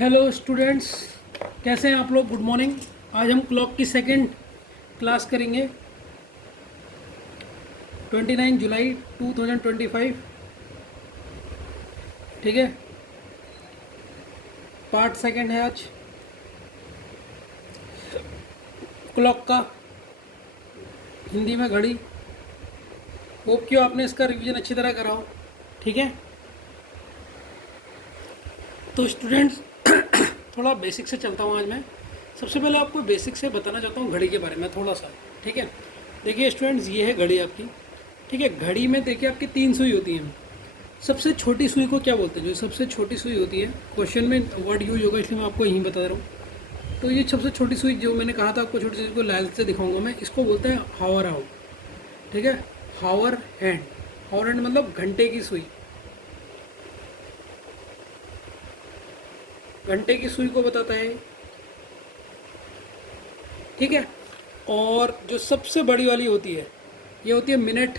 Hello students, कैसे हैं आप लोग। Good morning. आज हम क्लॉक की सेकंड क्लास करेंगे। 29 जुलाई 2025। ठीक है, पार्ट सेकंड है आज क्लॉक का, हिंदी में घड़ी। होप कि आपने इसका रिवीजन अच्छी तरह करा हो। ठीक है, तो स्टूडेंट्स थोड़ा बेसिक से चलता हूँ आज मैं। सबसे पहले आपको बेसिक से बताना चाहता हूँ घड़ी के बारे में थोड़ा सा। ठीक है, देखिए स्टूडेंट्स, ये है घड़ी आपकी। ठीक है, घड़ी में देखिए आपकी 3 सुई होती हैं। सबसे छोटी सुई को क्या बोलते हैं? जो सबसे छोटी सुई होती है, क्वेश्चन में वर्ड यूज होगा इसलिए मैं आपको यहीं बता रहा हूँ। तो ये सबसे छोटी सुई जो मैंने कहा था आपको, छोटी सुई को लाल से दिखाऊंगा मैं, इसको बोलते हैं हावर हाउ। ठीक है, हावर हैंड। हावर हैंड मतलब घंटे की सुई। घंटे की सुई को बताता है। ठीक है, और जो सबसे बड़ी वाली होती है ये होती है मिनट।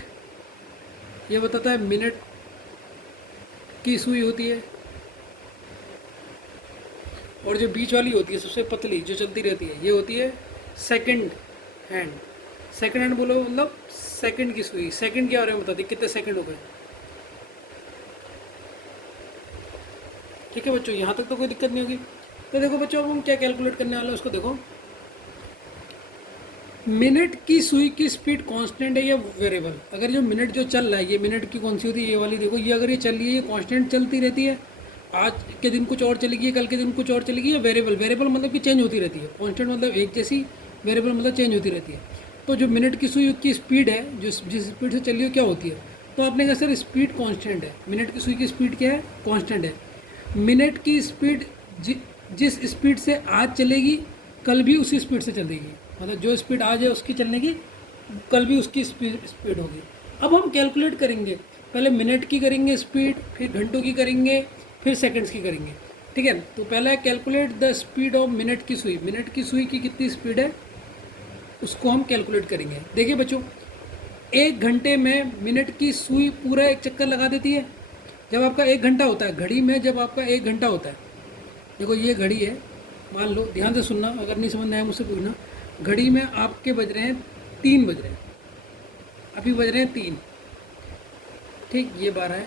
ये बताता है मिनट की सुई होती है। और जो बीच वाली होती है सबसे पतली जो चलती रहती है, ये होती है सेकंड हैंड। सेकंड हैंड बोलो मतलब सेकंड की सुई। सेकंड के बारे में बताती है कितने सेकंड हो गए। ठीक है बच्चों, यहाँ तक तो कोई दिक्कत नहीं होगी। तो देखो बच्चों, अब हम क्या कैलकुलेट करने वाले हैं उसको देखो। मिनट की सुई की स्पीड कांस्टेंट है या वेरिएबल? अगर जो मिनट जो चल रहा है, ये मिनट की कौन सी होती है? ये वाली देखो, ये अगर ये चल रही है, ये कांस्टेंट चलती रहती है। आज के दिन कुछ और चलेगी, कल के दिन कुछ और चलेगी। या वेरिएबल? वेरिएबल मतलब कि चेंज होती रहती है। कांस्टेंट मतलब एक जैसी, वेरिएबल मतलब चेंज होती रहती है। तो जो मिनट की सुई की स्पीड है, जो जिस स्पीड से चल रही है, क्या होती है? तो आपने कहा सर स्पीड कांस्टेंट है। मिनट की सुई की स्पीड क्या है? कांस्टेंट है। मिनट की स्पीड जिस स्पीड से आज चलेगी, कल भी उसी स्पीड से चलेगी। मतलब जो स्पीड आज है उसकी चलने की, कल भी उसकी स्पीड होगी। अब हम कैलकुलेट करेंगे, पहले मिनट की करेंगे स्पीड, फिर घंटों की करेंगे, फिर सेकंड्स की करेंगे। ठीक है, तो पहला calculate the speed of minute की सुई। मिनट की सुई की कितनी स्पीड है उसको हम कैलकुलेट करेंगे। देखिए बच्चों, एक घंटे में मिनट की सुई पूरा एक चक्कर लगा देती है। जब आपका एक घंटा होता है घड़ी में, जब आपका एक घंटा होता है, देखो ये घड़ी है, मान लो, ध्यान से सुनना, अगर नहीं समझ में आया मुझसे पूछना। घड़ी में आपके बज रहे हैं 3 बज रहे हैं, अभी बज रहे हैं 3। ठीक, ये 12 है।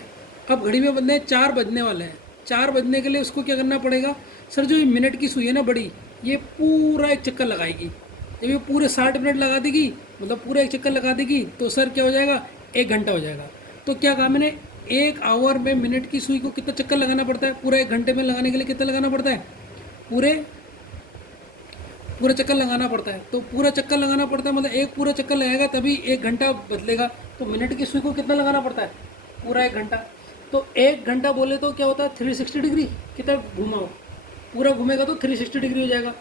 अब घड़ी में बजने 4 बजने वाले हैं। 4 बजने के लिए उसको क्या करना पड़ेगा? सर जो ये मिनट की सुई है ना बड़ी, ये पूरा एक चक्कर लगाएगी। जब ये पूरे 60 मिनट लगा देगी, मतलब पूरा एक चक्कर लगा देगी, तो सर क्या हो जाएगा? 1 घंटा हो जाएगा। तो क्या कहा मैंने? 1 आवर में मिनट की सुई को कितना चक्कर लगाना पड़ता है? पूरा 1 घंटे में लगाने के लिए कितना लगाना पड़ता है? पूरे पूरा चक्कर लगाना पड़ता है। तो पूरा चक्कर लगाना पड़ता है मतलब एक पूरा चक्कर लगाएगा तभी 1 घंटा बदलेगा। तो मिनट की सुई को कितना लगाना पड़ता है? पूरा 1 घंटा। तो 1 घंटा बोले तो क्या होता है? 360 डिग्री। कितना घुमाओ, पूरा घूमेगा तो 360 डिग्री हो जाएगा।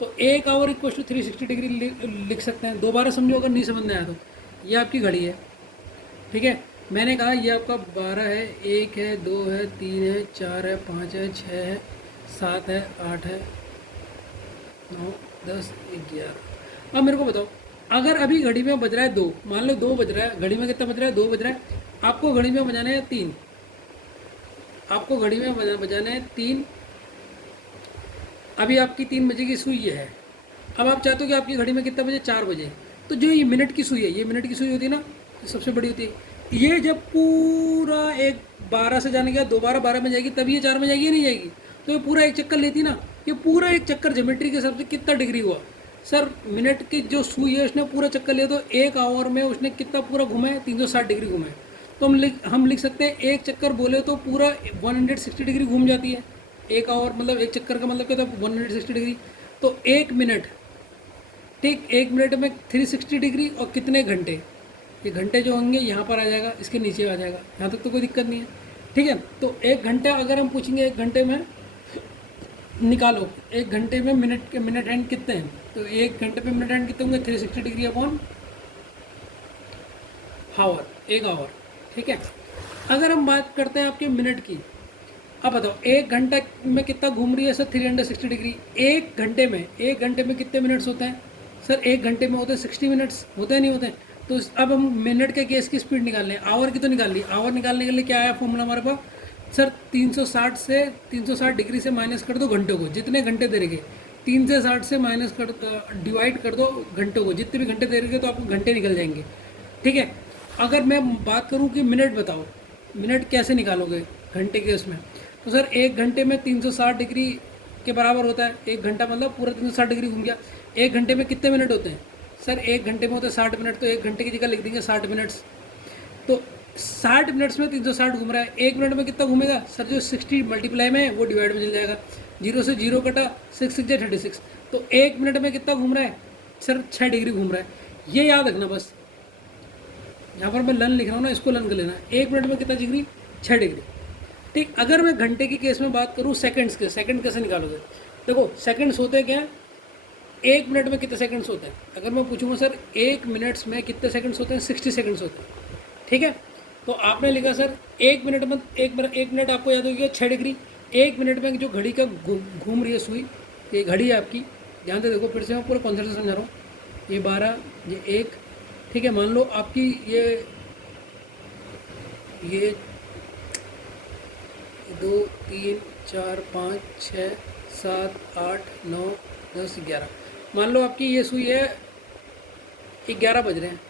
तो 1 आवर इक्व टू 360 डिग्री लिख सकते हैं। दोबारा समझो अगर नहीं समझ में आया तो। ये आपकी घड़ी है। ठीक है, मैंने कहा ये आपका 12 है, 1 है, 2 है, 3 है, 4 है, 5 है, 6 है, 7 है, 8 है, 9, 10, 11। अब मेरे को बताओ, अगर अभी घड़ी में बज रहा है 2, मान लो 2 बज रहा है, घड़ी में कितना बज रहा है? 2 बज रहा है। आपको घड़ी में बजाने हैं 3। आपको घड़ी में बजाने हैं 3। अभी आपकी 3 बजे की सुई है। अब आप चाहते हो कि आपकी घड़ी में कितना बजे? 4 बजे। तो जो ये मिनट की सुई है, ये मिनट की सुई होती है ना, सबसे बड़ी होती है। ये जब पूरा एक 12 से जाने के बाद दोबारा 12 में जाएगी, तभी ये 4 में जाएगी या नहीं जाएगी? तो ये पूरा एक चक्कर लेती ना। ये पूरा एक चक्कर ज्योमेट्री के हिसाब से कितना डिग्री हुआ? सर मिनट की जो सुई है उसने पूरा चक्कर लिया, तो 1 आवर में उसने कितना पूरा घुमा है? 360 डिग्री घुमा है। तो हम लिख सकते हैं एक चक्कर बोले तो पूरा 160 डिग्री घूम जाती है। 1 आवर मतलब एक चक्कर का मतलब क्या था? 160 डिग्री। तो 1 मिनट, ठीक, 1 मिनट में 360 डिग्री। और कितने घंटे? ये घंटे जो होंगे यहाँ पर आ जाएगा, इसके नीचे आ जाएगा। यहाँ तक तो कोई दिक्कत नहीं है। ठीक है, तो 1 घंटा अगर हम पूछेंगे 1 घंटे में निकालो, 1 घंटे में मिनट हैंड कितने हैं? तो 1 घंटे में मिनट हैंड कितने होंगे? 360 डिग्री अपॉन हावर, 1 आवर। ठीक है, अगर हम बात करते हैं आपके मिनट की, अब बताओ 1 घंटा में कितना घूम रही है? Sir 360 degree. 1 घंटे में कितने मिनट्स होते हैं? सर 1 घंटे में होते हैं 60 मिनट्स। होते हैं नहीं होते हैं? तो अब हम मिनट के केस की स्पीड निकाल लें, आवर की तो निकाल ली। आवर निकालने के लिए क्या आया फॉर्मूला हमारे पास? सर 360 डिग्री से माइनस कर दो घंटों को, जितने घंटे दे रहे 3 से 60 से माइनस कर डिवाइड कर दो घंटों को, जितने भी घंटे दे रहे तो आपको घंटे निकल जाएंगे। ठीक है, अगर मैं बात करूं कि मिनट बताओ, मिनट कैसे निकालोगे घंटे के उसमें, तो सर 1 घंटे में 360 डिग्री के बराबर होता है। 1 घंटा मतलब पूरा 360 डिग्री घूम गया। 1 घंटे में कितने मिनट होते हैं सर? 1 घंटे में होते हैं 60 मिनट, तो 1 घंटे की जगह लिख देंगे 60 मिनट्स। तो 60 मिनट्स में 360 घूम रहा है। 1 मिनट में कितना घूमेगा सर? जो 60 मल्टीप्लाई में है वो डिवाइड में चल जाएगा, 0 से 0 कटा, 6 6 36। तो 1 मिनट में कितना घूम रहा है सर? 6 डिग्री घूम रहा है। ये याद रखना बस, यहाँ पर मैं लन लिख रहा हूँ ना, इसको लन कर लेना। 1 मिनट में कितना डिग्री? 6 डिग्री। ठीक, अगर मैं घंटे की केस में बात करूँ सेकंड्स के, सेकंड कैसे निकालोगे? देखो सेकंड्स होते क्या, 1 मिनट में कितने सेकंड्स होते हैं? अगर मैं पूछूंगा सर 1 मिनट्स में कितने सेकंड्स होते हैं? 60 सेकंड्स होते हैं। ठीक है, तो आपने लिखा सर 1 मिनट में, 1 मिनट आपको याद होगी 6 डिग्री। 1 मिनट में जो घड़ी का घूम रही है सुई, ये घड़ी है आपकी, ध्यान से देखो, फिर से मैं पूरा कॉन्सेप्ट से समझा रहा हूँ। ये 12, ये 1, ठीक है, मान लो आपकी ये 2 3 4 5 6 7 8 9 10 11, मान लो आपकी ये सुई है, 11 बज रहे हैं,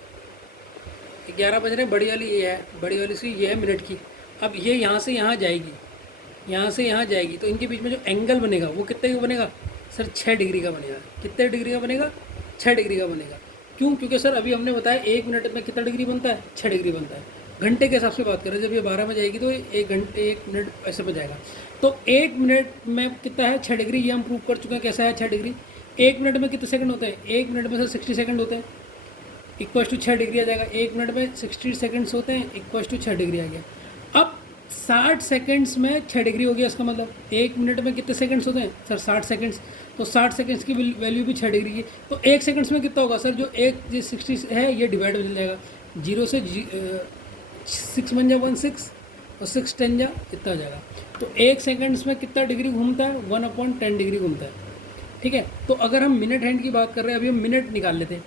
11 बज रहे हैं, बड़ी वाली ये है, बड़ी वाली सुई ये है मिनट की। अब ये यहाँ से यहाँ जाएगी, यहाँ से यहाँ जाएगी, तो इनके बीच में जो एंगल बनेगा वो कितने का बनेगा सर? 6 डिग्री का बनेगा। कितने डिग्री का बनेगा? 6 डिग्री का बनेगा। क्यों? क्योंकि सर अभी हमने बताया 1 मिनट में कितना डिग्री बनता है? 6 डिग्री बनता है। घंटे के हिसाब से बात करें, जब ये 12 में जाएगी तो 1 मिनट ऐसे में जाएगा। तो 1 मिनट में कितना है? 6 डिग्री। ये हम प्रूव कर चुके हैं कैसा है 6 डिग्री। 1 मिनट में कितने सेकंड होते हैं? 1 मिनट में सर 60 सेकंड होते हैं, इक्वल टू 6 डिग्री आ जाएगा। 1 मिनट में 60 सेकंड्स होते हैं, इक्वल टू 6 डिग्री आ गया। अब 60 सेकंड्स में 6 डिग्री हो गया, इसका मतलब 1 मिनट में कितने सेकंड्स होते हैं सर? 60 सेकंड्स। तो 60 सेकंड्स की वैल्यू भी 6 डिग्री की। तो 1 सेकंड्स में कितना होगा सर? जो 60 है ये डिवाइड हो जाएगा, 0 से 6 बन जा 16 और 6 10 जा इतना हो जाएगा। तो 1 सेकंड्स में कितना डिग्री घूमता है? 1/10 डिग्री घूमता है। ठीक है, तो अगर हम मिनट हैंड की बात कर रहे हैं, अभी हम मिनट निकाल लेते हैं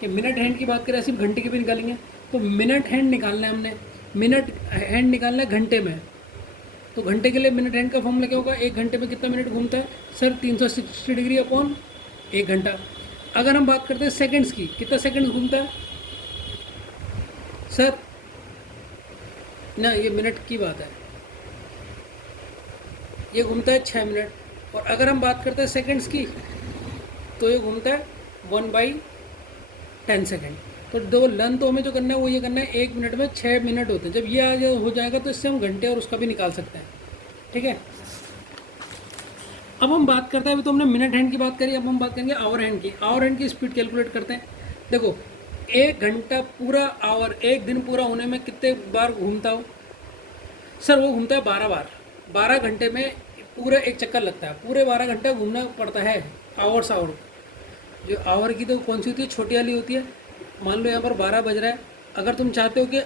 कि मिनट हैंड की बात करें, सिर्फ घंटे की भी निकालेंगे। तो मिनट हैंड निकालना है हमने, मिनट हैंड निकालना है घंटे में। तो घंटे के लिए मिनट हैंड का फॉर्मूला क्या होगा? 1 घंटे में कितना मिनट घूमता है सर? 360 डिग्री अपॉन 1 घंटा। अगर हम बात करते हैं सेकंड्स की, कितना सेकंड घूमता है सर? ना, ये मिनट की बात है, ये घूमता है 6 मिनट। और अगर हम बात करते हैं सेकंड्स की, तो ये घूमता है 1/10 सेकंड। तो दो लन तो हमें जो करना है वो ये करना है, 1 मिनट में 6 मिनट होते हैं। जब ये आगे हो जाएगा तो इससे हम घंटे और उसका भी निकाल सकते हैं। ठीक है, अब हम बात करते हैं, अभी तो हमने मिनट हैंड की बात करी, अब हम बात करेंगे आवर हैंड की। आवर हैंड की स्पीड कैलकुलेट करते हैं। देखो 1 घंटा पूरा आवर, 1 दिन पूरा होने में कितने बार घूमता हो सर? वो घूमता है 12 बार। 12 घंटे में पूरा एक चक्कर लगता है, पूरे 12 घंटा घूमना पड़ता है। आवर जो आवर की तो कौन सी होती है? छोटी वाली होती है। मान लो यहाँ पर 12 बज रहा है, अगर तुम चाहते हो कि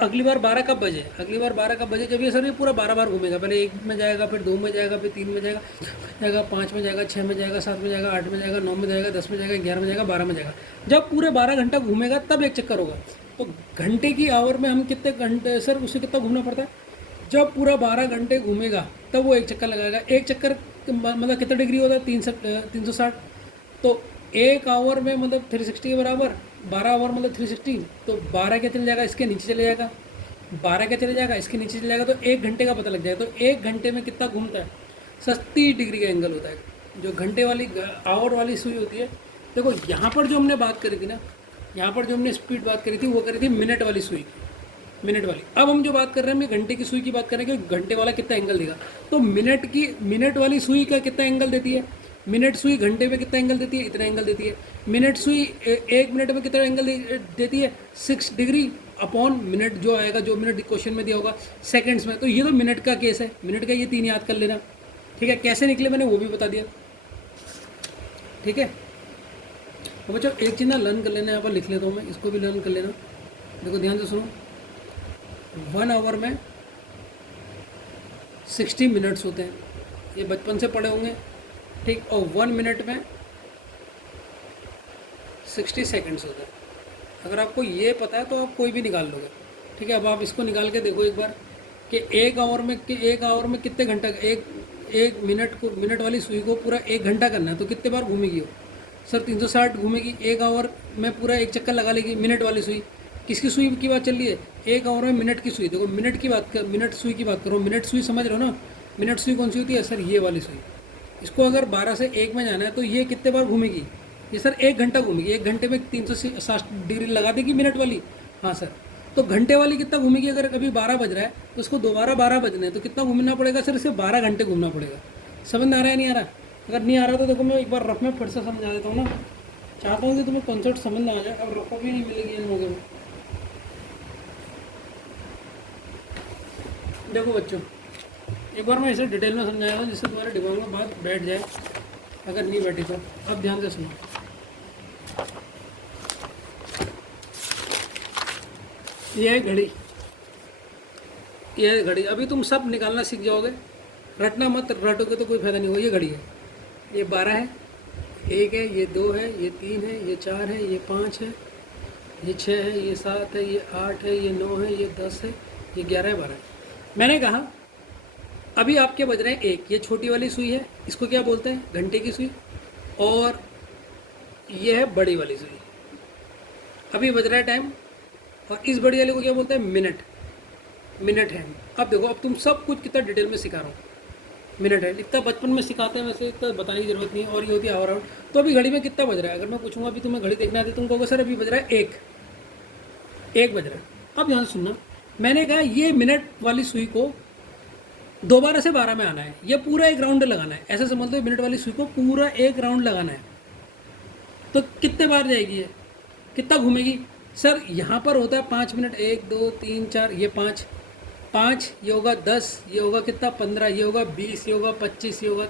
अगली बार 12 कब बजे, अगली बार 12 कब बजे, जब ये सर ये पूरा 12 बार घूमेगा। पहले 1 में जाएगा, फिर 2 में जाएगा, फिर 3 में जाएगा, 5 में जाएगा, 6 में जाएगा, 7 में जाएगा, 8 में जाएगा, 9 में जाएगा, 10 में जाएगा, 11 में जाएगा, 12 में जाएगा। जब पूरे 12 घंटा घूमेगा तब एक चक्कर होगा। तो घंटे की आवर में हम कितने घंटे सर, उसे कितना घूमना पड़ता है? जब पूरा 12 घंटे घूमेगा तब वो एक चक्कर लगाएगा। एक चक्कर मतलब कितना डिग्री होता है? 360। तो 1 आवर में मतलब 360 के बराबर, 12 आवर मतलब 360। तो 12 क्या चले जाएगा? इसके नीचे चले जाएगा। 12 क्या चले जाएगा? इसके नीचे चले जाएगा। तो 1 घंटे का पता लग जाएगा। तो 1 घंटे में कितना घूमता है? 30 डिग्री का एंगल होता है। जो घंटे वाली आवर वाली सुई होती है, देखो यहाँ पर जो हमने बात करी थी ना, यहाँ पर जो हमने स्पीड बात करी थी वो करी थी मिनट वाली सुई की, मिनट वाली। अब हम जो बात कर रहे हैं, हम घंटे की सुई की बात कर रहे हैं कि घंटे वाला कितना एंगल देगा। तो मिनट वाली सुई का कितना एंगल देती है? मिनट सुई घंटे में कितना एंगल देती है? इतना एंगल देती है। मिनट सुई 1 मिनट में कितना एंगल देती है? 6 डिग्री अपॉन मिनट जो आएगा, जो मिनट क्वेश्चन में दिया होगा सेकंड्स में। तो ये तो मिनट का केस है, मिनट का ये 3 याद कर लेना। ठीक है, कैसे निकले मैंने वो भी बता दिया। ठीक है, तो बच्चों एक चीज़ ना लर्न कर लेना, यहाँ पर लिख लेता हूँ मैं, इसको भी लर्न कर लेना। देखो ध्यान से सुनो, 1 आवर में 60 मिनट्स होते हैं, ये बचपन से पढ़े होंगे। ठीक, और 1 मिनट में 60 सेकंड्स होते हैं। अगर आपको ये पता है तो आप कोई भी निकाल लोगे। ठीक है, अब आप इसको निकाल के देखो एक बार, कि एक आवर में कितने घंटा, एक एक मिनट को, मिनट वाली सुई को पूरा 1 घंटा करना है तो कितने बार घूमेगी वो? सर 360 घूमेगी। एक आवर में पूरा एक चक्कर लगा लेगी मिनट वाली सुई। किसकी सुई की बात चल रही है? एक आवर में मिनट की सुई। देखो मिनट की बात कर, मिनट सुई की बात करो, मिनट सुई समझ रहे हो ना? मिनट सुई कौन सी होती है सर? ये वाली सुई। इसको अगर 12 से 1 में जाना है तो ये कितने बार घूमेगी? ये सर 1 घंटा घूमेगी। 1 घंटे में 360 डिग्री लगा देगी मिनट वाली। हाँ सर। तो घंटे वाली कितना घूमेगी? अगर कभी 12 बज रहा है तो उसको दोबारा 12 बजने हैं तो कितना घूमना पड़ेगा सर? इसे 12 घंटे घूमना पड़ेगा। समझ में आ रहा है नहीं आ रहा? अगर नहीं आ रहा तो देखो मैं एक बार रफ में फिर से समझा देता हूँ ना। चाहता हूँ कि तुम्हें कॉन्सेप्ट समझ में आ जाए। अब रफो भी नहीं मिलेगी इन लोगों में। देखो बच्चों, एक बार मैं इसे डिटेल में समझाया था जिससे तुम्हारे दिमाग में बात बैठ जाए। अगर नहीं बैठी तो अब ध्यान से सुनो। ये है घड़ी, ये है घड़ी। अभी तुम सब निकालना सीख जाओगे, रटना मत। रटोगे तो कोई फायदा नहीं होगा। ये घड़ी है, ये 12 है, 1 है, ये 2 है, ये 3 है, ये 4 है, ये 5 है, ये 6 है, ये 7 है, ये 8 है, ये 9 है, ये 10 है, ये 11 है, 12 है। मैंने कहा अभी आपके बज रहे हैं 1। ये छोटी वाली सुई है, इसको क्या बोलते हैं? घंटे की सुई। और ये है बड़ी वाली सुई। अभी बज रहा है टाइम। और इस बड़ी वाले को क्या बोलते हैं? मिनट। Minute hand. अब देखो, अब तुम सब कुछ कितना डिटेल में सिखा रहा हूँ। मिनट हैंड इतना बचपन में सिखाते हैं, वैसे इतना बताने की जरूरत नहीं है। और ये होती है आवर आउट। तो अभी घड़ी में कितना बज रहा है? अगर मैं पूछूंगा अभी तुम्हें घड़ी देखना है तो तुम कहोगे सर अभी बज रहा है 1 बज रहा है। अब यहाँ सुनना, मैंने कहा ये मिनट वाली सुई को दोबारा से 12 में आना है। ये पूरा एक राउंड लगाना है। ऐसे समझ लो मिनट वाली सुई को पूरा एक राउंड लगाना है। तो कितने बार जाएगी ये? कितना घूमेगी? सर यहाँ पर होता है 5 मिनट। 1 2 3 4, ये 5 5, ये होगा 10, ये होगा कितना 15, ये होगा 20, ये होगा 25, ये होगा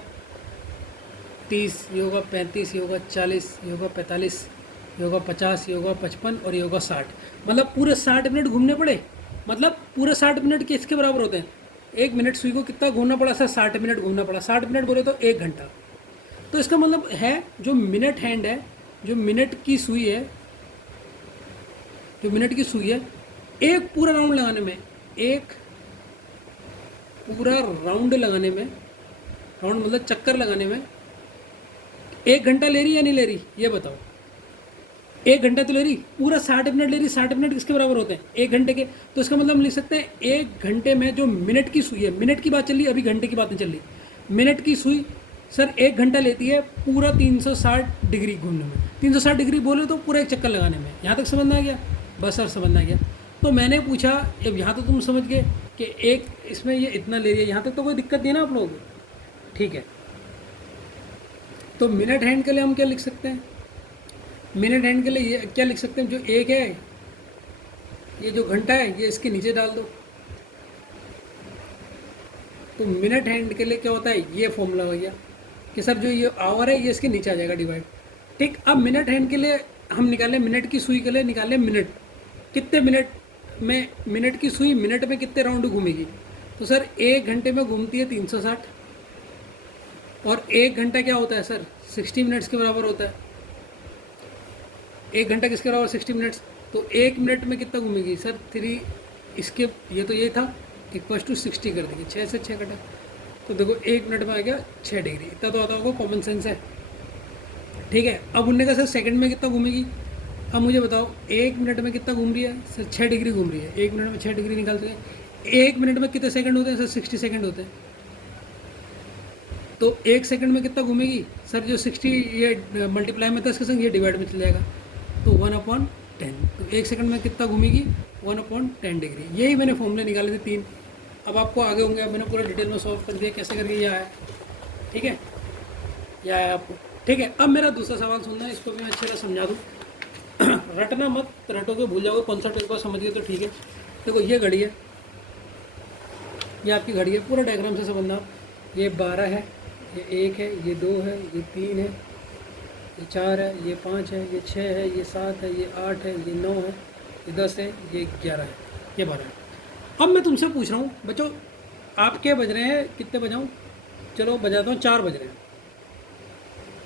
30, ये होगा 35, ये होगा 40, ये होगा 45, ये होगा 50, ये होगा 55 और ये होगा 60। मतलब पूरे 60 मिनट घूमने पड़े। मतलब पूरे 60 मिनट किसके बराबर होते हैं? 1 मिनट सुई को कितना घूमना पड़ा सर? 60 मिनट घूमना पड़ा। 60 मिनट बोले तो 1 घंटा। तो इसका मतलब है जो मिनट हैंड है, जो मिनट की सुई है, जो मिनट की सुई है, एक पूरा राउंड लगाने में, एक पूरा राउंड लगाने में, राउंड मतलब चक्कर लगाने में 1 घंटा ले रही या नहीं ले रही? ये बताओ। 1 घंटा तो ले रही। पूरा 60 मिनट ले रही। 60 मिनट किसके बराबर होते हैं? 1 घंटे के। तो इसका मतलब हम लिख सकते हैं 1 घंटे में जो मिनट की सुई है, मिनट की बात चल रही है, अभी घंटे की बात नहीं चल रही। मिनट की सुई सर 1 घंटा लेती है पूरा 360 डिग्री घूमने में। 360 डिग्री बोले तो पूरा एक चक्कर लगाने में। यहाँ तक समझ में आ गया? बस सर समझ में आ गया। तो मैंने पूछा, अब यहाँ तो तुम समझ गए कि एक इसमें ये इतना ले रही है। यहाँ तक तो कोई दिक्कत नहीं है ना आप लोगों को? ठीक है। तो मिनट हैंड के लिए हम क्या लिख सकते हैं? मिनट हैंड के लिए ये क्या लिख सकते हैं? जो 1 है, ये जो घंटा है, ये इसके नीचे डाल दो। तो मिनट हैंड के लिए क्या होता है? ये फॉर्मूला भैया कि सर जो ये आवर है ये इसके नीचे आ जाएगा डिवाइड। ठीक। अब मिनट हैंड के लिए हम निकालें, मिनट की सुई के लिए निकालें मिनट। कितने मिनट में मिनट की सुई मिनट में कितने राउंड घूमेगी? तो सर 1 घंटे में घूमती है 360। और 1 घंटा क्या होता है सर? 60 मिनट्स के बराबर होता है। 1 घंटा किसके बराबर? 60 मिनट्स। तो 1 मिनट में कितना घूमेगी सर? 3, इसके ये तो ये था, इक्वल टू 60 कर देंगे। 6 से 6 घटा तो देखो 1 मिनट में आ गया 6 डिग्री। इतना तो आता होगा, कॉमन सेंस है। ठीक है। अब उनने कहा सर सेकंड में कितना घूमेगी? अब मुझे बताओ 1 मिनट में कितना घूम रही है सर? 6 डिग्री घूम रही है। 1 मिनट में 6 डिग्री निकालते हैं। 1 मिनट में कितने सेकंड होते हैं सर? 60 सेकंड होते हैं। तो 1 सेकंड में कितना घूमेगी सर? जो 60 ये मल्टीप्लाई में था इसके संग, ये डिवाइड में चल जाएगा। तो 1/10। तो 1 सेकंड में कितना घूमेगी? 1/10 डिग्री। यही मैंने फॉर्मूले निकाले थे 3। अब आपको आगे होंगे। अब मैंने पूरा डिटेल में सॉल्व कर दिया कैसे करके ये आया। ठीक है, ये आया आपको। ठीक है। अब मेरा दूसरा सवाल सुनना है, इसको भी मैं अच्छे से समझा दूँ। रटना मत, रटोगे भूल जाओगे। कॉन्सेप्ट एक बार समझ गए तो ठीक है। देखो ये घड़ी है, ये आपकी घड़ी है। पूरा डायग्राम से समझना। ये 12 है, ये 1 है, ये 2 है, ये 3 है, ये 4 है, ये 5 है, ये 6 है, ये 7 है, ये 8 है, ये 9 है, ये 10 है, ये 11 है, ये 12 है। अब मैं तुमसे पूछ रहा हूँ बच्चों, आपके बज रहे हैं कितने बजाऊँ? चलो बजाता हूँ, 4 बज रहे हैं।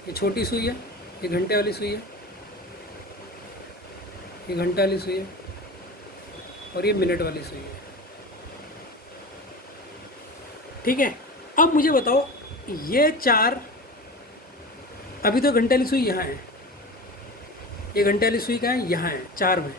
ये छोटी सुई है, ये घंटे वाली सुई है, ये घंटा वाली सुई है, और ये मिनट वाली सुई है। ठीक है। अब मुझे बताओ, ये 4, अभी तो घंटे वाली सुई यहाँ है, ये घंटे वाली सुई कहाँ है, यहाँ है 4 में।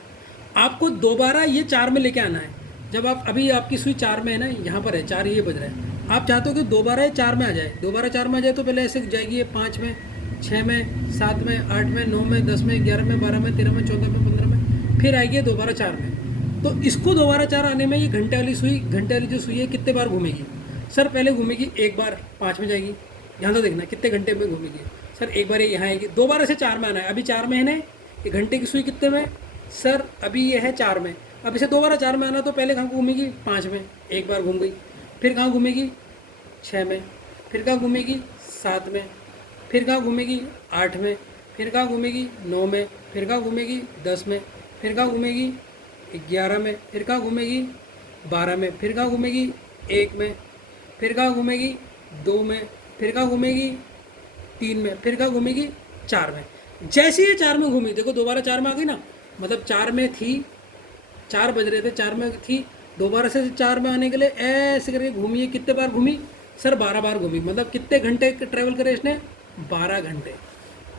आपको दोबारा ये 4 में लेके आना है। जब आप, अभी आपकी सुई 4 में है ना, यहाँ पर है 4, ये बज रहा है, आप चाहते हो कि दोबारा ये 4 में आ जाए। दोबारा 4 में आ जाए तो पहले ऐसे जाएगी ये 5 में, 6 में, 7 में, 8 में, 9 में, 10 में, 11 में, 12 में, 13 में, 14 में, 15 में, फिर आएगी ये दोबारा 4 में। तो इसको दोबारा 4 आने में ये घंटे वाली सुई, घंटे वाली जो सुई है कितने बार घूमेगी? सर पहले घूमेगी एक बार, 5 में जाएगी, यहाँ तो देखना कितने घंटे में घूमेगी। सर एक बार ये यहाँ आएगी, दोबारा से 4 में आना है। अभी 4 में है ना, ये घंटे की सुई कितने में? सर अभी ये है 4 में। अब इसे दोबारा 4 में आना तो पहले कहाँ घूमेगी? 5 में, एक बार घूम गई। फिर कहाँ घूमेगी? 6 में। फिर कहाँ घूमेगी? 7 में। फिर कहाँ घूमेगी? 8 में। फिर कहाँ घूमेगी? 9 में। फिर कहाँ घूमेगी? 10 में। फिर कहाँ घूमेगी? 11 में। फिर कहाँ घूमेगी? 12 में। फिर कहाँ घूमेगी? 1 में। फिर कहाँ घूमेगी? 2 में। फिर कहाँ घूमेगी? 3 में। फिर कहाँ घूमेगी? 4 में। जैसे ही 4 में घूमी, देखो दोबारा 4 में आ गई ना, मतलब 4 में थी, 4 बज रहे थे, 4 में थी, दोबारा से 4 में आने के लिए ऐसे करके घूमी। कितने बार घूमी? सर 12 बार घूमी। मतलब कितने घंटे ट्रैवल करे इसने? 12 घंटे।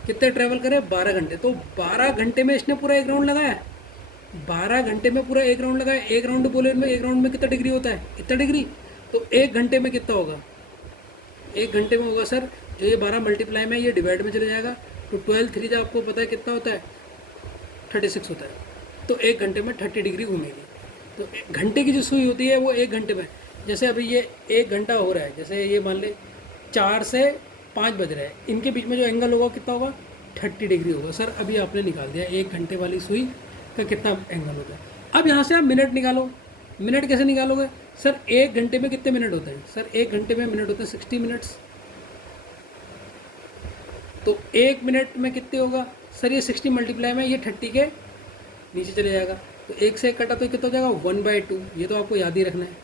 कितने ट्रैवल करे? 12 घंटे। तो 12 घंटे में इसने पूरा एक राउंड लगाया। 12 घंटे में पूरा एक राउंड लगाया। एक राउंड बोले में, एक राउंड में कितना डिग्री होता है? इतना डिग्री। तो एक घंटे में कितना होगा? एक घंटे में होगा सर, जो ये 12 मल्टीप्लाई में, ये डिवाइड में चले जाएगा, तो 12 3 जो आपको पता है कितना होता है? 36 होता है। तो एक घंटे में 30 डिग्री घूमेगी। तो एक घंटे की जो सुई होती है वो एक घंटे में, जैसे अभी ये 1 घंटा हो रहा है, जैसे ये मान ले 4 से 5 बज रहा है, इनके बीच में जो एंगल होगा कितना होगा? 30 डिग्री होगा। सर अभी आपने निकाल दिया एक घंटे वाली सुई का कितना एंगल होता है। अब यहाँ से आप मिनट निकालो। मिनट कैसे निकालोगे? सर एक घंटे में कितने मिनट होते हैं? सर एक घंटे में मिनट होते हैं 60 मिनट्स। तो एक मिनट में कितने होगा? सर ये 60 मल्टीप्लाई में ये 30 के नीचे चले जाएगा, तो एक से एक कटा तो कितना हो जाएगा? 1/2। ये तो आपको याद ही रखना है।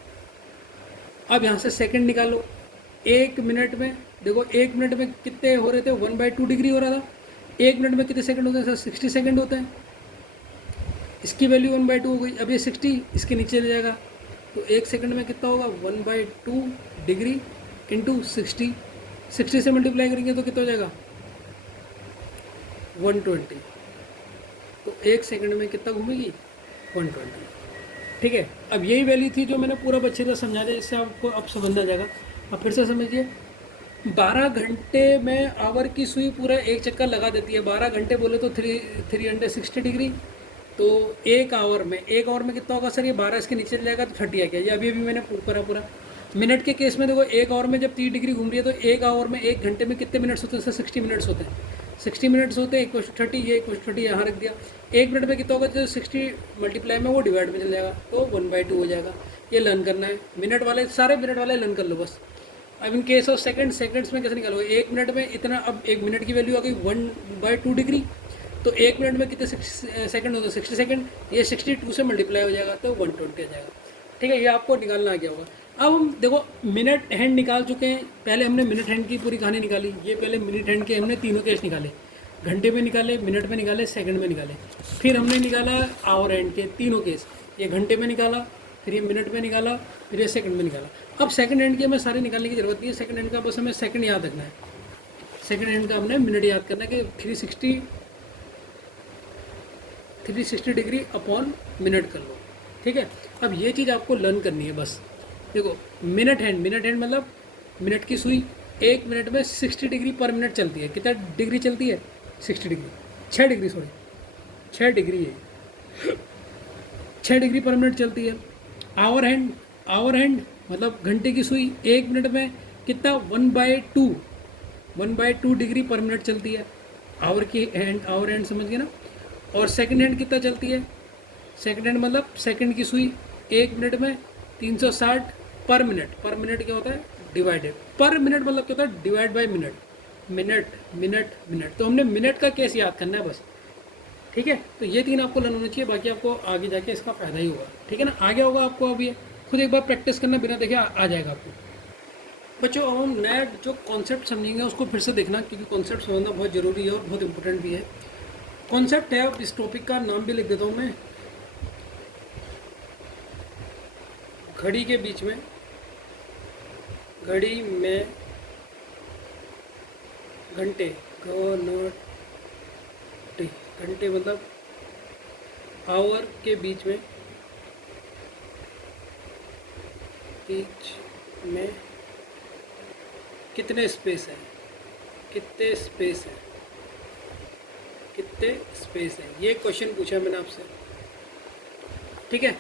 अब यहाँ से सेकंड निकालो। एक मिनट में देखो, एक मिनट में कितने हो रहे थे? 1/2 डिग्री हो रहा था। एक मिनट में कितने सेकंड होते हैं? सर 60 सेकंड होते हैं। इसकी वैल्यू 1/2 हो गई। अब ये 60 इसके नीचे चले जाएगा, तो एक सेकंड में कितना होगा? 1/2 डिग्री इंटू 60। 60 से मल्टीप्लाई करेंगे तो कितना हो जाएगा? 120। तो एक सेकंड में कितना घूमेगी? 120। ठीक है। अब यही वैल्यू थी जो मैंने पूरा बच्चे को समझा दिया, इससे आपको अब समझ आ जाएगा। अब फिर से समझिए, 12 घंटे में आवर की सुई पूरा एक चक्कर लगा देती है। 12 घंटे बोले तो 360 डिग्री। तो एक आवर में कितना होगा? सर ये 12 इसके नीचे चले जाएगा तो 30 आ गया। ये अभी मैंने पूरा मिनट के केस में देखो, एक आवर में जब 30 डिग्री घूम रही है, तो एक आवर में, एक घंटे में कितने मिनट्स होते हैं? सर 60 मिनट्स होते हैं। 60 मिनट्स होते हैं, इक्वल टू 30, ये इक्वल टू 30 यहाँ रख दिया। एक मिनट में कितना होगा? जो 60 मल्टीप्लाई में वो डिवाइड में चल जाएगा, तो 1/2 हो जाएगा। ये लर्न करना है। मिनट वाले, सारे मिनट वाले लर्न कर लो बस। अब इन केस ऑफ सेकंड्स में कैसे निकालोगे? एक मिनट में इतना, अब एक मिनट की वैल्यू आ गई 1/2 डिग्री। तो एक मिनट में कितने सेकंड होते हैं? 60 सेकंड। ये 62 से मल्टीप्लाई हो जाएगा तो 120 आ जाएगा। ठीक है, ये आपको निकालना आ गया होगा। अब हम देखो मिनट हैंड निकाल चुके हैं। पहले हमने मिनट हैंड की पूरी कहानी निकाली। ये पहले मिनट हैंड के हमने तीनों केस निकाले, घंटे में निकाले, मिनट में निकाले, सेकंड में निकाले। फिर हमने निकाला आवर हैंड के तीनों केस। ये घंटे में निकाला, फिर ये मिनट में निकाला, फिर ये सेकंड में निकाला। अब सेकंड हैंड की हमें सारे निकालने की ज़रूरत नहीं है। सेकंड हैंड का बस हमें सेकंड याद रखना है। सेकंड हैंड का हमने मिनट याद करना है कि 360 डिग्री अपॉन मिनट कर लो। ठीक है। अब ये चीज़ आपको लर्न करनी है बस। देखो मिनट हैंड मतलब मिनट की सुई एक मिनट में 60 डिग्री पर मिनट चलती है। कितना डिग्री चलती है? 60 डिग्री, 6 डिग्री, सॉरी 6 डिग्री है, 6 डिग्री पर मिनट चलती है। आवर हैंड मतलब घंटे की सुई एक मिनट में कितना? 1/2 डिग्री पर मिनट चलती है। आवर हैंड समझ गए ना। और सेकंड हैंड कितना चलती है? सेकंड हैंड मतलब सेकंड की सुई एक मिनट में 360 पर मिनट क्या होता है? डिवाइडेड। पर मिनट मतलब क्या होता है? Divide by minute. मिनट। तो हमने मिनट का केस याद करना है बस। ठीक है। तो ये 3 आपको लर्न होना चाहिए, बाकी आपको आगे जाके इसका फ़ायदा ही होगा। ठीक है ना, आ गया होगा आपको। अभी खुद एक बार प्रैक्टिस करना, बिना देखे आ जाएगा आपको। बच्चों अब हम नया जो कॉन्सेप्ट समझेंगे उसको फिर से देखना, क्योंकि कॉन्सेप्ट समझना बहुत ज़रूरी है और बहुत इंपॉर्टेंट भी है। कॉन्सेप्ट है, अब इस टॉपिक का नाम भी लिख देता हूँ मैं। घड़ी के बीच में घड़ी में घंटे, घंटे मतलब आवर के बीच में कितने स्पेस है, कितने स्पेस है, कितने स्पेस है, ये क्वेश्चन पूछा मैंने आपसे। ठीक है,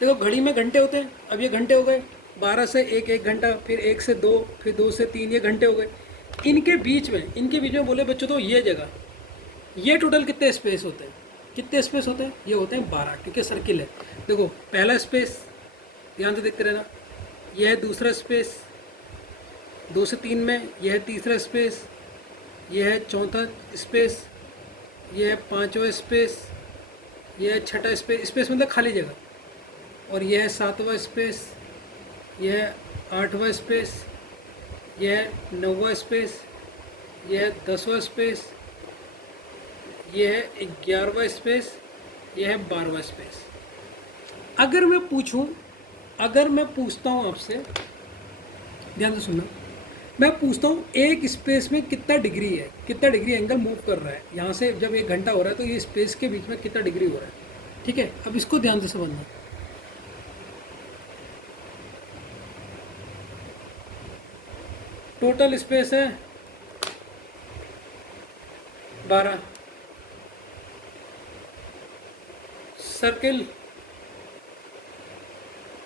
देखो घड़ी में घंटे होते हैं, अब ये घंटे हो गए 12 से 1 1 घंटा, फिर 1 से 2, फिर 2 से 3, ये घंटे हो गए। इनके बीच में बोले बच्चों तो ये जगह, ये टोटल कितने स्पेस होते हैं, कितने स्पेस होते हैं, ये होते हैं 12, क्योंकि सर्किल है। देखो पहला स्पेस ध्यान से देखते रहना, यह है दूसरा स्पेस, 2 से 3 में यह है तीसरा स्पेस, यह है चौथा स्पेस, यह है पांचवा स्पेस, यह है छठा स्पेस, स्पेस मतलब खाली जगह, और यह है सातवां स्पेस, यह है आठवां स्पेस, यह है नौवां स्पेस, यह है 10वां स्पेस, यह है 11वां स्पेस, यह है 12वां स्पेस। अगर मैं पूछता हूँ आपसे, ध्यान से सुनना, मैं पूछता हूँ एक स्पेस में कितना डिग्री है, कितना डिग्री एंगल मूव कर रहा है, यहाँ से जब 1 घंटा हो रहा है तो ये स्पेस के बीच में कितना डिग्री हो रहा है। ठीक है, अब इसको ध्यान से समझना। टोटल स्पेस है 12, सर्किल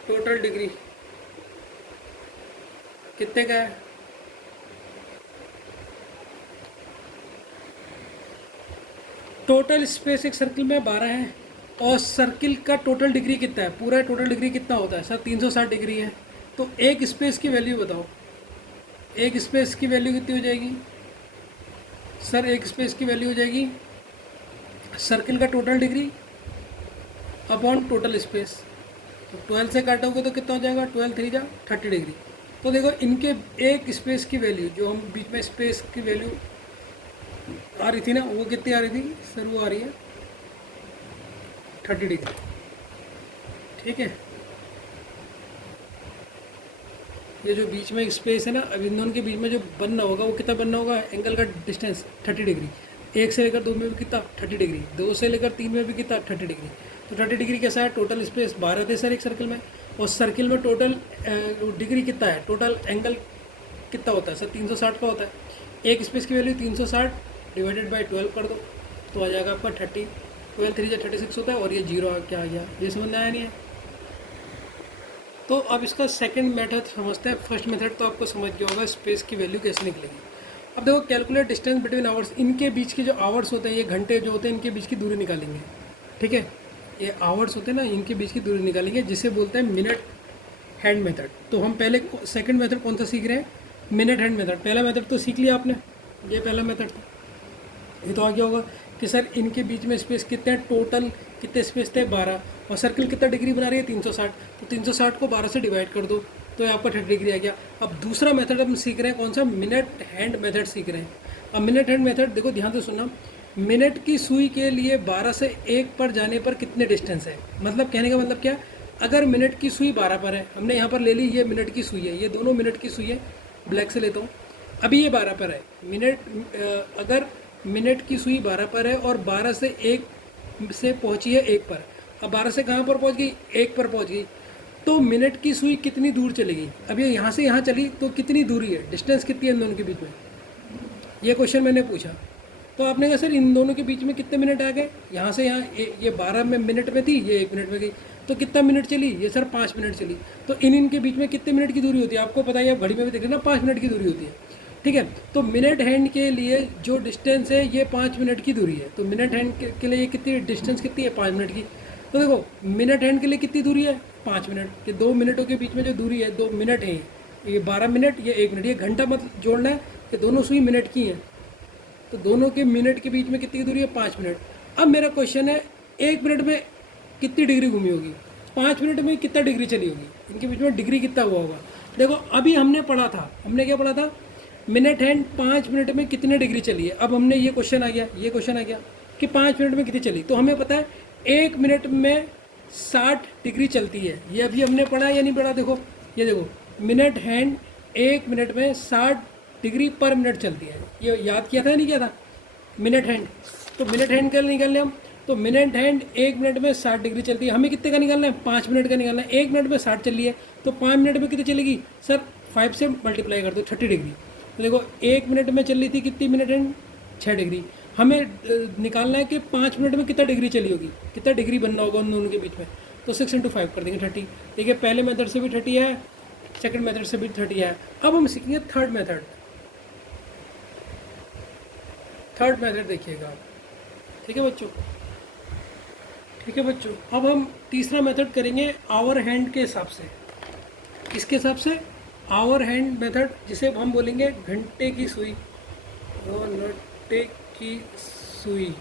टोटल डिग्री कितने का है, टोटल स्पेस एक सर्किल में 12 है, और सर्किल का टोटल डिग्री कितना है, पूरा टोटल डिग्री कितना होता है सर, 360 डिग्री है। तो एक स्पेस की वैल्यू बताओ, एक स्पेस की वैल्यू कितनी हो जाएगी सर, एक स्पेस की वैल्यू हो जाएगी सर्किल का total degree upon total space. तो 12 से काटोगे तो कितना हो जाएगा, 12 3 जा 30 डिग्री। तो देखो इनके एक स्पेस की वैल्यू, जो हम बीच में स्पेस की वैल्यू आ रही थी ना, वो कितनी आ रही थी सर, वो आ रही है 30 डिग्री। ठीक है, ये जो बीच में स्पेस है ना, अब इन दोनों के बीच में जो बनना होगा वो कितना बनना होगा, एंगल का डिस्टेंस 30 डिग्री। 1 से लेकर 2 में भी कितना 30 डिग्री, 2 से लेकर 3 में भी कितना 30 डिग्री। तो 30 डिग्री कैसा है, टोटल स्पेस 12 थे सर एक सर्किल में, और सर्किल में टोटल डिग्री कितना है, टोटल एंगल कितना होता है सर, 360 का होता है। एक स्पेस की वैल्यू 360 डिवाइडेड बाई 12 कर दो तो आ जाएगा आपका 30, 12 3 जा 36 होता है, और ये 0 क्या आ गया, ये समझ में आया नहीं है। तो अब इसका सेकंड मेथड समझते हैं। फर्स्ट मेथड तो आपको समझ गया होगा, स्पेस की वैल्यू कैसे निकलेगी। अब देखो कैलकुलेट डिस्टेंस बिटवीन आवर्स, इनके बीच के जो आवर्स होते हैं, ये घंटे जो होते हैं, इनके बीच की दूरी निकालेंगे। ठीक है, ये आवर्स होते हैं ना, इनके बीच की दूरी निकालेंगे, जिसे बोलते हैं मिनट हैंड मेथड। तो हम पहले सेकंड मेथड कौन सा सीख रहे हैं, मिनट हैंड मेथड। पहला मेथड तो सीख लिया आपने, ये पहला मेथड था। ये तो आ गया होगा कि सर इनके बीच में स्पेस कितने, टोटल कितने स्पेस थे 12, और सर्किल कितना डिग्री बना रही है 360, तो 360 को 12 से डिवाइड कर दो तो आपका 30 डिग्री आ गया। अब दूसरा मेथड हम सीख रहे हैं, कौन सा, मिनट हैंड मेथड सीख रहे हैं। अब मिनट हैंड मेथड देखो ध्यान से सुनना, मिनट की सुई के लिए 12 से 1 पर जाने पर कितने डिस्टेंस है, मतलब कहने का मतलब क्या, अगर मिनट की सुई 12 पर है, हमने यहाँ पर ले ली, ये मिनट की सुई है, ये दोनों मिनट की सुई है, ब्लैक से लेता हूँ, अभी ये 12 पर है मिनट, अगर मिनट की सुई 12 पर है और 12 से 1 से पहुंची है 1 पर, अब 12 से कहाँ पर पहुंच गई, 1 पर पहुंच गई, तो मिनट की सुई कितनी दूर चलेगी। अब ये यहाँ से यहाँ चली तो कितनी दूरी है, डिस्टेंस कितनी है इन दोनों के बीच में, ये क्वेश्चन मैंने पूछा। तो आपने कहा सर इन दोनों के बीच में कितने मिनट आ गए, यहाँ से यहाँ ये 12 में मिनट में थी, ये 1 मिनट में गई, तो कितना मिनट चली, ये सर 5 मिनट चली। तो इनके बीच में कितने मिनट की दूरी होती है, आपको पता है, आप घड़ी में भी देख लेना, 5 मिनट की दूरी होती है। ठीक है, तो मिनट हैंड के लिए जो डिस्टेंस है ये 5 मिनट की दूरी है। तो मिनट हैंड के लिए कितनी डिस्टेंस कितनी है, 5 मिनट की। तो देखो मिनट हैंड के लिए कितनी दूरी है, 5 मिनट। ये 2 मिनटों के बीच में जो दूरी है 2 मिनट है, ये 12 मिनट, ये 1 मिनट, ये घंटा मत जोड़ना है, ये दोनों सुई मिनट की हैं। तो दोनों के मिनट के बीच में कितनी दूरी है, 5 मिनट। अब मेरा क्वेश्चन है 1 मिनट में कितनी डिग्री घूमी होगी, 5 मिनट में कितना डिग्री चली होगी, इनके बीच में डिग्री कितना हुआ होगा। देखो अभी हमने पढ़ा था, हमने क्या पढ़ा था, मिनट हैंड 5 मिनट में कितने डिग्री चली है। अब हमने ये क्वेश्चन आ गया कि 5 मिनट में कितनी चली, तो हमें पता है 1 मिनट में 60 डिग्री चलती है। ये अभी हमने पढ़ा या नहीं पढ़ा, देखो ये देखो मिनट हैंड 1 मिनट में 60 डिग्री पर मिनट चलती है। ये याद किया था या नहीं किया था? मिनट हैंड, तो मिनट हैंड का निकाल लें हम। तो मिनट हैंड 1 मिनट में 60 डिग्री चलती है। हमें कितने का निकालना है? 5 मिनट का निकालना है। 1 मिनट में 60 चल रही है, तो 5 मिनट में कितनी चलेगी सर? 5 से मल्टीप्लाई कर दो, 30 डिग्री। तो देखो 1 मिनट में चल रही थी कितनी मिनट हैंड? 6 डिग्री। हमें निकालना है कि 5 मिनट में कितना डिग्री चली होगी, कितना डिग्री बनना होगा उन दोनों के बीच में। तो 6 × 5 कर देंगे 30। देखिए पहले मेथड से भी 30 है, सेकंड मेथड से भी 30 है। अब हम सीखेंगे थर्ड मेथड। थर्ड मेथड देखिएगा आप, ठीक है बच्चों? ठीक है बच्चों, अब हम तीसरा मेथड करेंगे आवर हैंड के हिसाब से। किसके हिसाब से? आवर हैंड मेथड, जिसे हम बोलेंगे घंटे की सुई। घंटे की सुई,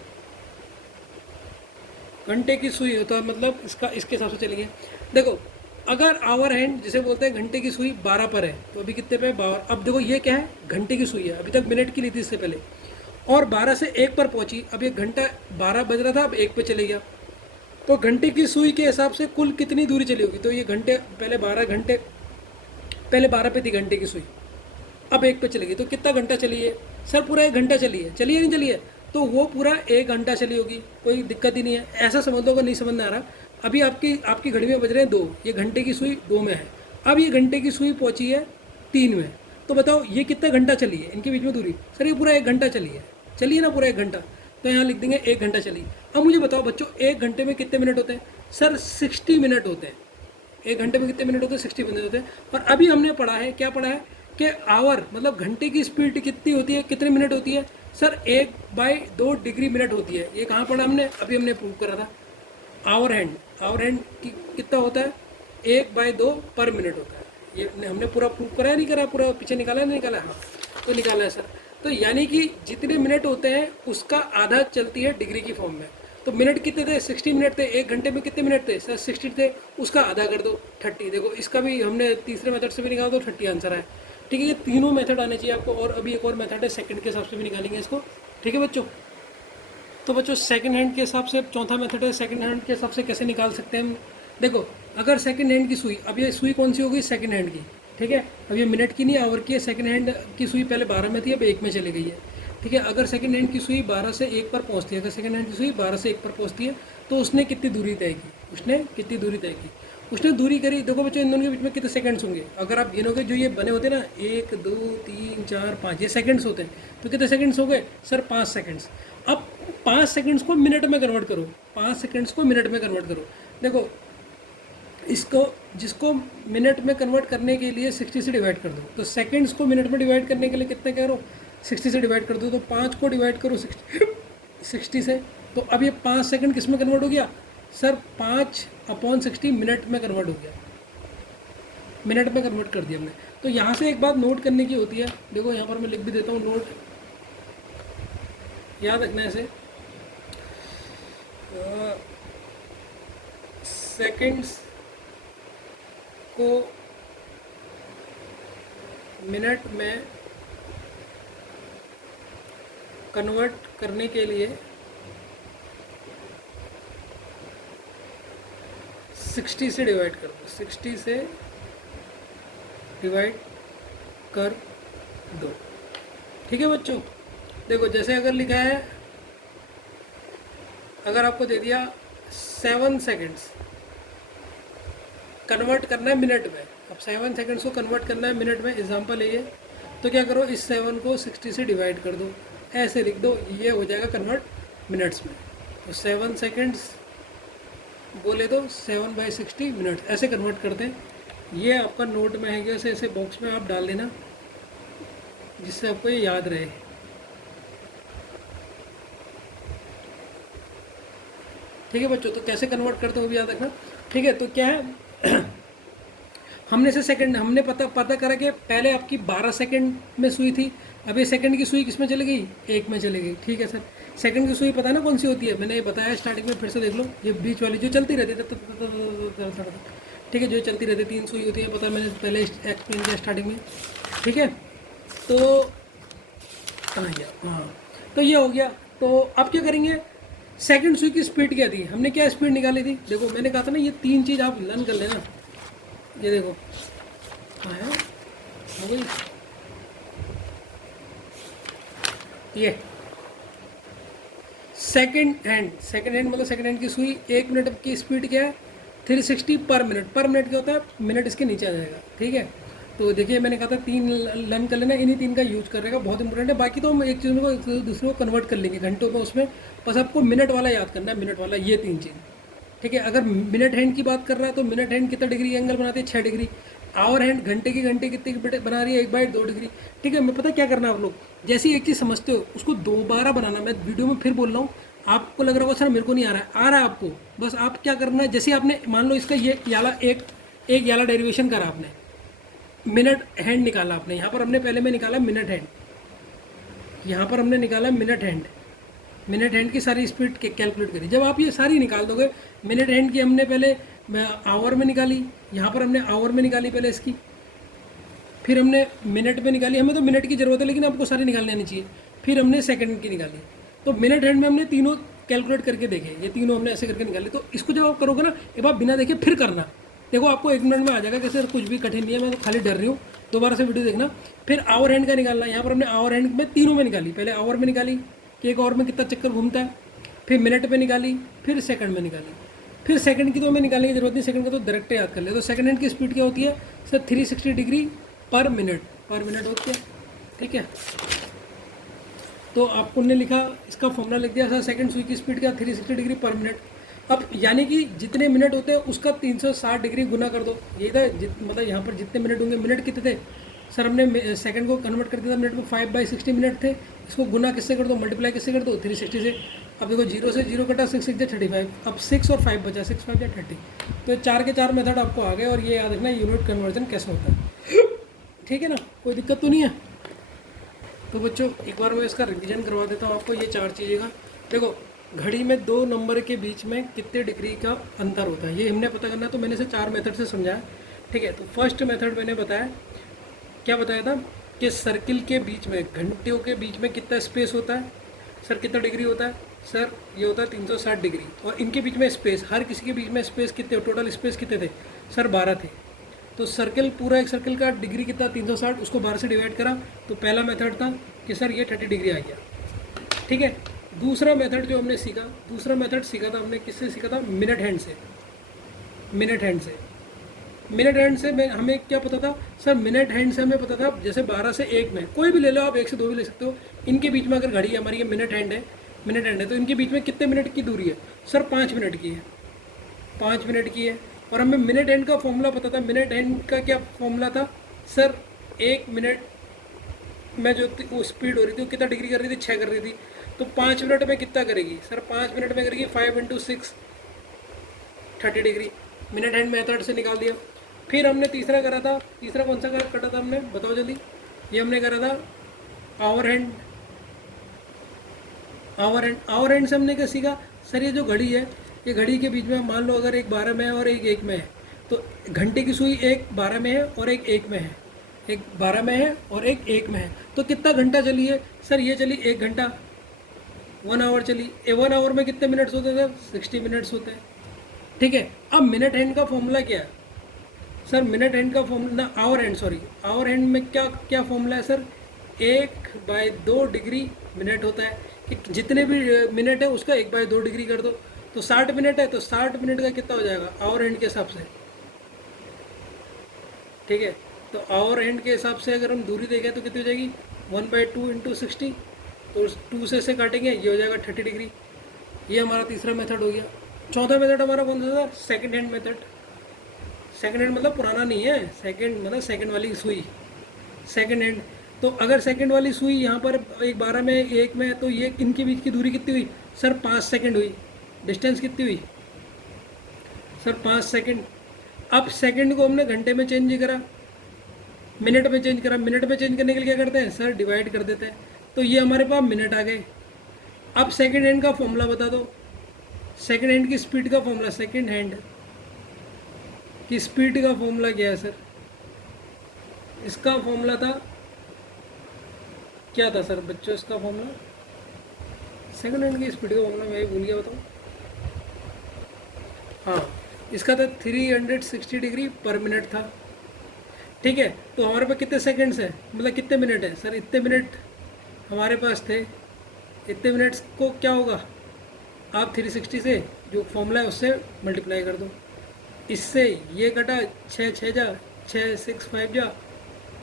घंटे की सुई होता है, मतलब इसका इसके हिसाब से चलेंगे। देखो अगर आवर हैंड जिसे बोलते हैं घंटे की सुई 12 पर है, तो अभी कितने पे? 12। अब देखो ये क्या है? घंटे की सुई है। अभी तक मिनट की ली थी इससे पहले, और 12 से 1 पर पहुंची। अब ये घंटा 12 बज रहा था, अब 1 पे चले गया। तो घंटे की सुई के हिसाब से कुल कितनी दूरी चली होगी? तो ये घंटे पहले 12 घंटे, पहले 12 पे थी घंटे की सुई, अब 1 पे चली गई। तो कितना घंटा चली है सर? पूरा 1 घंटा चली है। चलिए नहीं चली है? तो वो पूरा 1 घंटा चली होगी, कोई दिक्कत ही नहीं है। ऐसा समझ लो, अगर नहीं समझ में आ रहा, अभी आपकी घड़ी में बज रहे हैं 2, ये घंटे की सुई 2 में है। अब ये घंटे की सुई पहुंची है 3 में। तो बताओ ये कितना घंटा चली है इनके बीच में दूरी? सर ये पूरा 1 घंटा चली है। चलिए ना पूरा 1 घंटा, तो यहाँ लिख देंगे 1 घंटा चली। अब मुझे बताओ बच्चों, 1 घंटे में कितने मिनट होते हैं? सर 60 मिनट होते हैं। 1 घंटे में कितने मिनट होते हैं? 60 मिनट होते हैं। और अभी हमने पढ़ा है, क्या पढ़ा है? कि आवर मतलब घंटे की स्पीड कितनी होती है, कितने मिनट होती है? सर 1/2 डिग्री मिनट होती है। ये कहाँ पढ़ा हमने? अभी हमने प्रूव करा था। आवर हैंड की कितना होता है? 1/2 पर मिनट होता है। ये हमने पूरा प्रूव करा है, नहीं करा? पूरा पीछे निकाला है, नहीं निकाला? हाँ, तो निकाला है सर। तो यानी कि जितने मिनट होते हैं उसका आधा चलती है डिग्री की फॉर्म में। तो मिनट कितने थे? 60 मिनट थे। 1 घंटे में कितने मिनट थे सर? 60 थे। उसका आधा कर दो, 30। देखो इसका भी हमने तीसरे मेथड से भी निकाला, तो 30 आंसर है। ठीक है, ये तीनों मेथड आने चाहिए आपको। और अभी एक और मेथड है, सेकंड के हिसाब से भी निकालेंगे इसको। ठीक है बच्चों? तो बच्चों सेकंड हैंड के हिसाब से चौथा मेथड है, सेकंड हैंड के हिसाब से कैसे निकाल सकते हैं हम? देखो अगर सेकंड हैंड की सुई, अब ये सुई कौन सी होगी? सेकंड हैंड की। ठीक है, अब ये मिनट की नहीं आवर की है। सेकंड हैंड की सुई पहले 12 में थी, अब 1 में चली गई है। ठीक है, अगर सेकंड हैंड की सुई 12 से 1 पर पहुंचती है, अगर सेकंड हैंड की सुई 12 से 1 पर पहुंचती है, तो उसने कितनी दूरी तय की? उसने कितनी दूरी तय की? उसने दूरी करी। देखो बच्चों, इन दोनों के बीच में कितने सेकंड्स होंगे? अगर आप गिनोगे, जो ये बने होते हैं ना, 1 2 3 4 5, ये सेकंड्स होते हैं। तो कितने सेकंड्स हो गए सर? 5 सेकंड्स। अब 5 सेकंड्स को मिनट में कन्वर्ट करो, 5 सेकंड्स को मिनट में कन्वर्ट करो। देखो इसको, जिसको मिनट में कन्वर्ट करने के लिए 60 से डिवाइड कर दो, तो सेकंड्स को मिनट में डिवाइड करने के लिए कितने करो? 60 से डिवाइड कर दो। तो 5 को डिवाइड करो 60 से, तो अब ये 5 सेकंड किस में कन्वर्ट हो गया सर? 5/60 मिनट में कन्वर्ट हो गया। मिनट में कन्वर्ट कर दिया हमने। तो यहाँ से एक बात नोट करने की होती है। देखो यहाँ पर मैं लिख भी देता हूँ, नोट याद रखना है ऐसे। सेकंड्स को मिनट में कन्वर्ट करने के लिए 60 से डिवाइड कर दो, 60 से डिवाइड कर दो। ठीक है बच्चों? देखो जैसे अगर लिखा है, अगर आपको दे दिया 7 सेकंड्स कन्वर्ट करना है मिनट में, अब 7 सेकंड्स को कन्वर्ट करना है मिनट में, एग्जांपल है ये, तो क्या करो, इस 7 को 60 से डिवाइड कर दो, ऐसे लिख दो, ये हो जाएगा कन्वर्ट मिनट्स में। तो 7 सेकंड्स बोले तो 7/60 मिनट, ऐसे कन्वर्ट करते हैं। ये आपका नोट में है, ऐसे ऐसे बॉक्स में आप डाल देना, जिससे आपको ये याद रहे। ठीक है बच्चों? तो कैसे कन्वर्ट करते हो भी याद रखना। ठीक है, तो क्या है हमने से सेकंड, हमने पता करा कि पहले आपकी 12 सेकंड में सुई थी, अब ये सेकंड की सुई किस में चली गई? 1 में चली गई। ठीक है सर, सेकंड की सुई पता है ना कौन सी होती है? मैंने ये बताया स्टार्टिंग में, फिर से देख लो, ये बीच वाली जो चलती रहती है, ठीक है, जो चलती रहती है, 3 सुई होती है, पता है, मैंने पहले एक्सप्लेन किया स्टार्टिंग में। ठीक है, तो कहाँ गया? हाँ, तो ये हो गया। तो अब क्या करेंगे? सेकंड सुई की स्पीड क्या थी? हमने क्या स्पीड निकाली थी? देखो मैंने कहा था ना, ये 3 चीज़ आप लर्न कर लेना। ये देखो कहाँ है, हो गई ये सेकंड हैंड मतलब सेकंड हैंड की सुई 1 मिनट की स्पीड क्या है 360 पर मिनट क्या होता है, मिनट इसके नीचे आ जाएगा। ठीक है, तो देखिए मैंने कहा था 3 लर्न कर लेना, इन्हीं 3 का यूज करेगा, बहुत इंपॉर्टेंट है। बाकी तो हम एक चीज़ को दूसरे को कन्वर्ट कर लेंगे घंटों में, उसमें बस आपको मिनट वाला याद करना है, मिनट वाला, ये 3 चीज़। ठीक है, अगर मिनट हैंड की बात कर रहा है तो मिनट हैंड कितना डिग्री एंगल बनाते हैं, 6 डिग्री। आवर हैंड घंटे कितने की बना रही है, 1/2 डिग्री। ठीक है, मैं पता क्या करना है आप लोग, जैसे ही एक चीज़ समझते हो उसको दोबारा बनाना। मैं वीडियो में फिर बोल रहा हूँ, आपको लग रहा होगा सर मेरे को नहीं आ रहा है आपको, बस आप क्या करना है, जैसे आपने मान लो इसका ये याला एक याला डेरिवेशन करा आपने, मिनट हैंड निकाला आपने, यहाँ पर हमने पहले में निकाला मिनट हैंड, यहाँ पर हमने निकाला मिनट हैंड की सारी स्पीड कैलकुलेट करी। जब आप ये सारी निकाल दोगे, मिनट हैंड की हमने पहले आवर में निकाली, यहाँ पर हमने आवर में निकाली पहले इसकी, फिर हमने मिनट में निकाली, हमें तो मिनट की ज़रूरत है लेकिन आपको सारी निकालनी आनी चाहिए, फिर हमने सेकंड की निकाली। तो मिनट हैंड में हमने तीनों कैलकुलेट करके देखे, ये तीनों हमने ऐसे करके निकाले। तो इसको जब आप करोगे ना, एक बार बिना देखे फिर करना, देखो आपको 1 मिनट में आ जाएगा, कैसे कुछ भी कठिन नहीं है, मैं तो खाली डर रही हूँ। दोबारा से वीडियो देखना। फिर आवर हैंड का निकालना, यहाँ पर हमने आवर हैंड में तीनों में निकाली, पहले आवर में निकाली कि एक आवर में कितना चक्कर घूमता है, फिर मिनट में निकाली, फिर सेकंड में निकाली, फिर सेकंड की तो हमें निकालने की जरूरत नहीं, सेकंड का तो डायरेक्ट याद कर ले। तो सेकंड हैंड की स्पीड क्या होती है सर, 360 डिग्री पर मिनट होती है। ठीक है, तो आपको ने लिखा, इसका फॉर्मूला लिख दिया सर, सेकंड सुई की स्पीड क्या, 360 डिग्री पर मिनट। अब यानी कि जितने मिनट होते हैं उसका 360 डिग्री गुना कर दो, ये था मतलब यहाँ पर जितने मिनट होंगे, मिनट कितने थे सर, हमने सेकंड को कन्वर्ट कर दिया था मिनट में, 5/60 मिनट थे, इसको गुना किससे कर दो, मल्टीप्लाई किससे कर दो, 360 से। अब देखो 0 से 0 कटा, 6 6 35, अब 6 और 5 बचा, 6 5 30। तो 4 के 4 मेथड आपको आ गए, और ये याद रखना यूनिट कन्वर्जन कैसे होता है। ठीक है ना, कोई दिक्कत तो नहीं है। तो बच्चों एक बार मैं इसका रिवीजन करवा देता हूँ आपको, ये 4 चीज़ें का। देखो घड़ी में 2 नंबर के बीच में कितने डिग्री का अंतर होता है, ये हमने पता करना है। तो मैंने इसे 4 मेथड से समझाया। ठीक है, तो फर्स्ट मेथड मैंने बताया, क्या बताया था कि सर्किल के बीच में, घंटियों के बीच में कितना स्पेस होता है सर, कितना डिग्री होता है सर, ये होता है 360 डिग्री। और इनके बीच में स्पेस, हर किसी के बीच में स्पेस कितने, टोटल स्पेस कितने थे सर, 12 थे। तो सर्किल, पूरा एक सर्किल का डिग्री कितना 360, उसको 12 से डिवाइड करा। तो पहला मेथड था कि सर ये 30 डिग्री आ गया। ठीक है, दूसरा मेथड जो हमने सीखा, दूसरा मेथड सीखा था हमने, किससे सीखा था, मिनट हैंड से। मिनट हैंड से हमें क्या पता था सर, मिनट हैंड से हमें पता था जैसे 12 से 1 में, कोई भी ले लो आप, 1 से 2 भी ले सकते हो, इनके बीच में अगर घड़ी हमारी ये मिनट हैंड है तो इनके बीच में कितने मिनट की दूरी है सर, 5 मिनट की है, 5 मिनट की है। और हमें मिनट हैंड का फॉर्मूला पता था, मिनट हैंड का क्या फॉर्मूला था सर, 1 मिनट में जो वो स्पीड हो रही थी वो कितना डिग्री कर रही थी, 6 कर रही थी। तो 5 मिनट में कितना करेगी सर, 5 मिनट में करेगी 5 × 6 30 डिग्री। मिनट हैंड मेथड से निकाल दिया। फिर हमने तीसरा करा था, तीसरा कौन सा करा था हमने, बताओ जल्दी। ये हमने करा था आवर हैंड से हमने क्या सीखा सर, ये जो घड़ी है, ये घड़ी के बीच में मान लो अगर एक 12 में है और एक 1 में है, तो घंटे की सुई एक 12 में है और एक 1 में है, एक 12 में है और एक 1 में है। तो कितना घंटा चली है सर, ये चली 1 घंटा, 1 आवर चली। 1 आवर में कितने मिनट्स होते हैं सर, 60 मिनट्स होते हैं। ठीक है, अब मिनट हैंड का फॉर्मूला क्या है सर, मिनट हैंड का फॉर्मूला, आवर हैंड में क्या फॉर्मूला है सर, 1/2 डिग्री मिनट होता है, कि जितने भी मिनट है उसका 1/2 डिग्री कर दो। तो 60 मिनट है, तो 60 मिनट का कितना हो जाएगा आवर हैंड के हिसाब से। ठीक है, तो आवर हैंड के हिसाब से अगर हम दूरी देखें तो कितनी हो जाएगी, 1/2 × 60, तो 2 से काटेंगे, ये हो जाएगा 30 डिग्री। ये हमारा तीसरा मेथड हो गया। चौथा मेथड हमारा कौन सा था, second hand method. Second hand मतलब पुराना नहीं है, सेकंड मतलब सेकंड वाली सुई, सेकंड हैंड। तो अगर सेकंड वाली सुई यहाँ पर एक 12 में 1 में, तो ये इनके बीच की दूरी कितनी हुई सर, 5 सेकंड हुई। डिस्टेंस कितनी हुई सर, 5 सेकंड। अब सेकंड को हमने घंटे में चेंज करा, मिनट में चेंज करा। मिनट में चेंज करने के लिए क्या करते हैं सर, डिवाइड कर देते हैं। तो ये हमारे पास मिनट आ गए। अब सेकंड हैंड का फॉर्मूला बता दो, सेकंड हैंड की स्पीड का फॉर्मूला, सेकंड हैंड की स्पीड का फॉर्मूला क्या है सर, इसका फॉर्मूला था, क्या था सर बच्चों इसका फॉर्मूला, सेकंड हैंड की स्पीड का फॉर्मूला मैं भूल गया, बताऊँ। हाँ, इसका था 360 डिग्री पर मिनट था। ठीक है, तो हमारे पास कितने सेकंड्स है, मतलब कितने मिनट है सर, इतने मिनट हमारे पास थे। इतने मिनट्स को क्या होगा, आप 360 से जो फॉर्मूला है उससे मल्टीप्लाई कर दो। इससे ये कटा, 6 6 जा 6 6 5 जा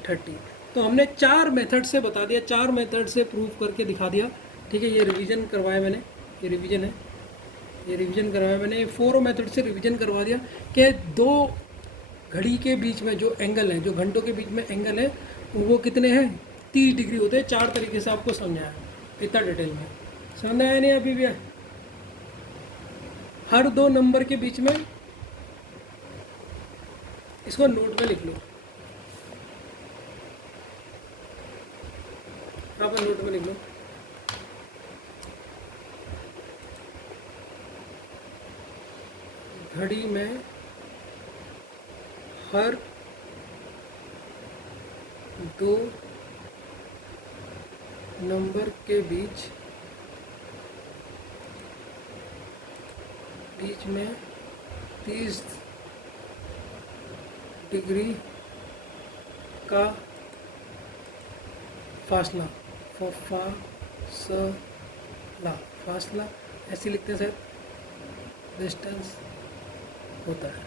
30। तो हमने 4 मेथड से बता दिया, 4 मेथड से प्रूव करके दिखा दिया। ठीक है, ये रिवीजन करवाया मैंने, ये रिवीजन है, ये रिवीजन करवाया मैंने, 4 मेथड से रिवीजन करवा दिया कि 2 घड़ी के बीच में जो एंगल है, जो घंटों के बीच में एंगल है, वो कितने हैं, 30 डिग्री होते हैं। 4 तरीके से आपको समझाया, इतना डिटेल में समझ आया नहीं अभी भी? हर 2 नंबर के बीच में, इसको नोट में लिख लो, आप नोट में लिख लो, घड़ी में हर 2 नंबर के बीच में 30 डिग्री का फासला, फासला ऐसे लिखते हैं सर, डिस्टेंस होता है।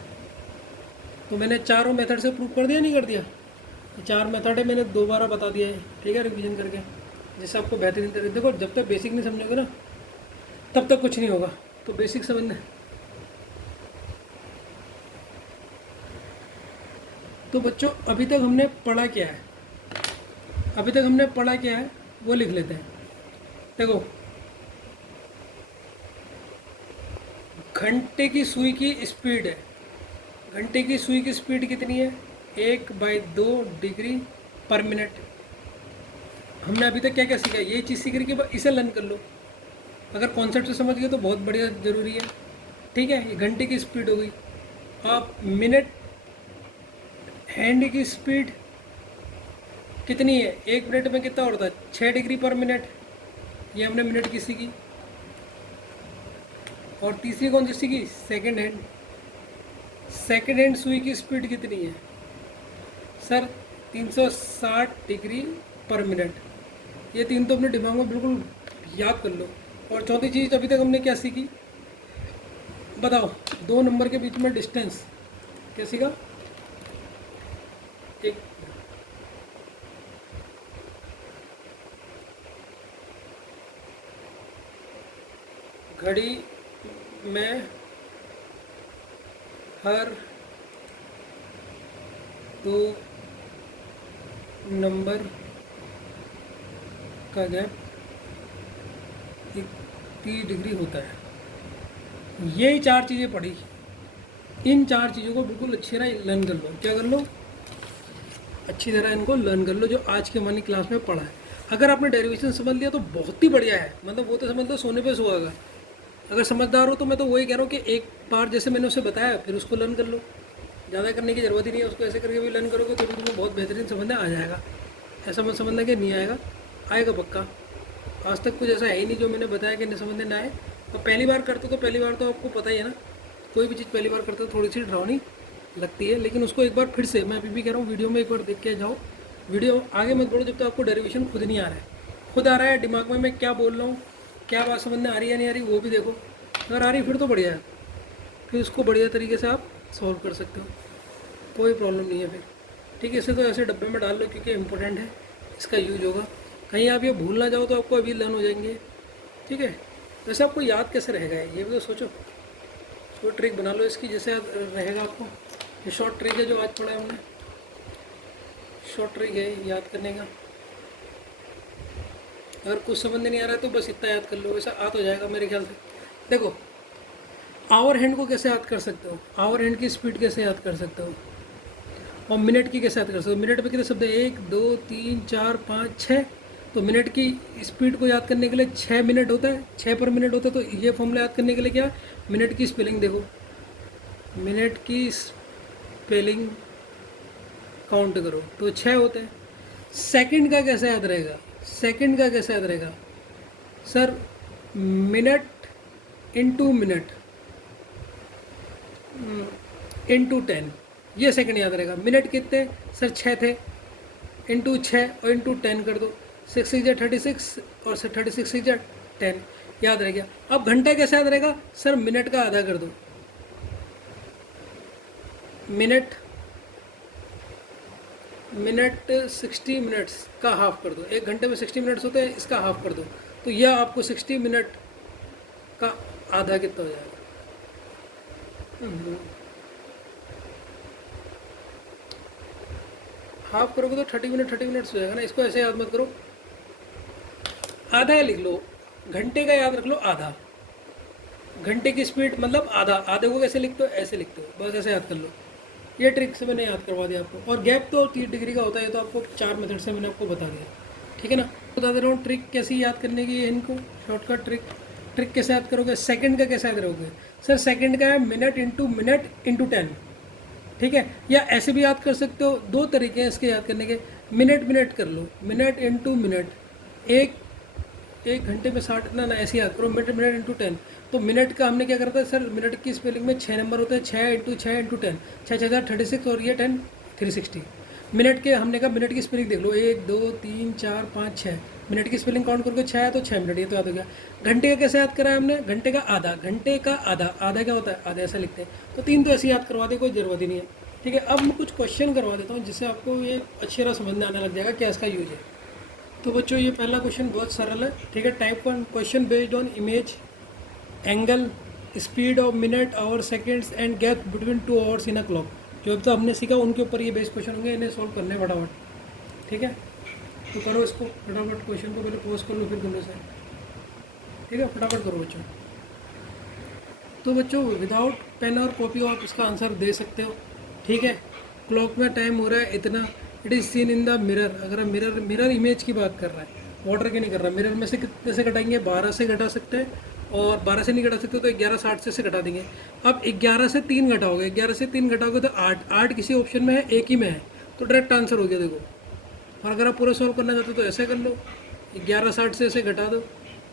तो मैंने चारों मेथड से प्रूव कर दिया, नहीं कर दिया? ये 4 मेथड है, मैंने दोबारा बता दिया है, ठीक है, रिवीजन करके, जिससे आपको बेहतरीन तरीके। देखो, जब तक बेसिक नहीं समझोगे ना, तब तक कुछ नहीं होगा। तो बेसिक समझना। तो बच्चों, अभी तक हमने पढ़ा क्या है, अभी तक हमने पढ़ा क्या है वो लिख लेते हैं। देखो, घंटे की सुई की स्पीड है, घंटे की सुई की स्पीड कितनी है, 1/2 डिग्री पर मिनट। हमने अभी तक क्या क्या सीखा, ये चीज़ सीख के बाद इसे लर्न कर लो। अगर कॉन्सेप्ट से समझ गए तो बहुत बढ़िया, ज़रूरी है। ठीक है, ये घंटे की स्पीड हो गई। आप मिनट हैंड की स्पीड कितनी है, 1 मिनट में कितना होता है, 6 डिग्री पर मिनट। ये हमने मिनट की सीखी। और तीसरी कौन सी सीखी, सेकंड हैंड। सेकंड हैंड सुई की स्पीड कितनी है सर, 360 डिग्री पर मिनट। ये 3 तो अपने दिमाग में बिल्कुल याद कर लो। और चौथी चीज़ अभी तक हमने क्या सीखी, बताओ, 2 नंबर के बीच में डिस्टेंस क्या सीखा, एक घड़ी में हर 2 नंबर का गैप 30 डिग्री होता है। यही 4 चीज़ें पढ़ी, इन 4 चीज़ों को बिल्कुल अच्छी तरह लर्न कर लो। क्या कर लो, अच्छी तरह इनको लर्न कर लो, जो आज के हमारी क्लास में पढ़ा है। अगर आपने डेरिवेशन समझ लिया तो बहुत ही बढ़िया है, मतलब वो तो समझ लो सोने पे सुहागा। अगर समझदार हो तो मैं तो वही कह रहा हूँ कि एक बार जैसे मैंने उसे बताया फिर उसको लर्न कर लो, ज़्यादा करने की ज़रूरत ही नहीं है। उसको ऐसे करके भी लर्न करोगे तो भी तुम्हें बहुत बेहतरीन समझना आ जाएगा। ऐसा मत समझना कि नहीं आएगा, आएगा पक्का। आज तक कुछ ऐसा है ही नहीं जो मैंने बताया कि नहीं समझने ना आए। और पहली बार करते तो पहली बार तो आपको पता ही है ना, कोई भी चीज़ पहली बार करते तो थोड़ी सी डरावनी लगती है, लेकिन उसको एक बार फिर से, मैं अभी भी कह रहा हूँ, वीडियो में एक बार देख के जाओ। वीडियो आगे मत बढ़ो जब तक आपको डेरिवेशन खुद नहीं आ रहा है। खुद आ रहा है दिमाग में मैं क्या बोल रहा हूँ, क्या बात समझ में आ रही है नहीं आ रही, वो भी देखो। अगर आ रही फिर तो बढ़िया है, फिर उसको बढ़िया तरीके से आप सॉल्व कर सकते हो, कोई प्रॉब्लम नहीं है फिर। ठीक है, इसे तो ऐसे डब्बे में डाल लो क्योंकि इम्पोर्टेंट है, इसका यूज होगा। कहीं आप ये भूल ना जाओ तो आपको अभी लर्न हो जाएंगे। ठीक है, वैसे आपको याद कैसे रहेगा ये भी तो सोचो, कोई ट्रिक बना लो इसकी, जैसे याद रहेगा आपको। ये शॉर्ट ट्रिक है जो आज पढ़ा है हमने, शॉर्ट ट्रिक है याद करने का। अगर कुछ समझ नहीं आ रहा है तो बस इतना याद कर लो, वैसा याद हो जाएगा मेरे ख्याल से। देखो, आवर हैंड को कैसे याद कर सकते हो, आवर हैंड की स्पीड कैसे याद कर सकते हो, और मिनट की कैसे याद कर सकते हो। मिनट में कितने शब्द है, 1 2 3 4 5 6। तो मिनट की स्पीड को याद करने के लिए 6 मिनट होता है, 6 पर मिनट होता है। तो ये फॉर्मूला याद करने के लिए क्या, मिनट की स्पेलिंग देखो, मिनट की स्पेलिंग काउंट करो तो 6 होते हैं। सेकंड का कैसे याद रहेगा, सेकंड का कैसे याद रहेगा sir, minute into minute into 10। ये सेकंड याद रहेगा। मिनट कितने सर 6 थे, इंटू 6 और इंटू 10 कर दो, 6 6 36 और सर 36 6 10, याद रह गया। अब घंटा कैसे याद रहेगा सर, मिनट का आधा कर दो, मिनट 60 मिनट्स का हाफ कर दो, एक घंटे में 60 मिनट्स होते हैं, इसका हाफ कर दो, तो यह आपको 60 मिनट का आधा कितना हो जाएगा। हाफ करोगे तो 30 मिनट्स हो जाएगा ना, इसको ऐसे याद मत करो, आधा लिख लो, घंटे का याद रख लो आधा, घंटे की स्पीड मतलब आधा, आधे को कैसे लिखते हो, ऐसे लिखते हो, बस ऐसे याद कर लो। ये ट्रिक से मैंने याद करवा दिया आपको। और गैप तो 30 डिग्री का होता है, तो आपको 4 मेथड से मैंने आपको बता दिया, ठीक है ना। बता दे रहा हूँ ट्रिक कैसी याद करने की है इनको, शॉर्टकट ट्रिक। ट्रिक कैसे याद करोगे, सेकंड का कैसे याद करोगे सर, सेकंड का है मिनट इंटू 10, ठीक है। या ऐसे भी याद कर सकते हो, दो तरीके हैं इसके याद करने के, मिनट कर लो, मिनट इंटू मिनट, एक घंटे में 60 ना ऐसे याद करो, मिनट इंटू 10। तो मिनट का हमने क्या करा था सर, मिनट की स्पेलिंग में 6 नंबर होते हैं, 6 इंटू 10, 6 और ये 10 360। मिनट के हमने कहा मिनट की स्पेलिंग देख लो, 1 2 3 4 5 6, मिनट की स्पेलिंग काउंट करके 6 है तो 6 मिनट, ये तो याद हो गया। घंटे का कैसे याद करा है हमने, घंटे का आधा, आधा क्या होता है, आधा ऐसा लिखते हैं, तो 3 तो ऐसे याद करवा दे, कोई ज़रूरत ही नहीं है, ठीक है। अब मैं कुछ क्वेश्चन करवा देता हूँ जिससे आपको ये अच्छी तरह समझ में आने लग जाएगा क्या इसका यूज है। तो बच्चों ये पहला क्वेश्चन बहुत सरल है, ठीक है। Type 1 question based on image, angle, speed of minute, hour, seconds and gap between 2 hours in a clock. जो अब तो हमने सीखा उनके ऊपर ये बेस्ड क्वेश्चन होंगे, इन्हें सॉल्व करने फटाफट, ठीक है। तो करो इसको फटाफट, क्वेश्चन को पहले पॉज कर लो फिर करने से, ठीक है, फटाफट करो बच्चों। तो बच्चों विदाउट पेन और कॉपी आप इसका आंसर दे सकते हो, ठीक है। क्लॉक में टाइम हो रहा है इतना, it is seen in the mirror, अगर मिरर इमेज की बात कर रहा है, वाटर की नहीं कर रहा। मिरर में से कितने से घटाएंगे, 12 से घटा सकते हैं, और 12 से नहीं घटा सकते तो 1160 से घटा देंगे। अब 11 से 3 घटाओगे, 11 से 3 घटाओगे तो 8 किसी ऑप्शन में है, एक ही में है, तो डायरेक्ट आंसर हो गया देखो। और अगर आप पूरा सॉल्व करना चाहते हो तो ऐसे कर लो, 1160 से ऐसे घटा दो,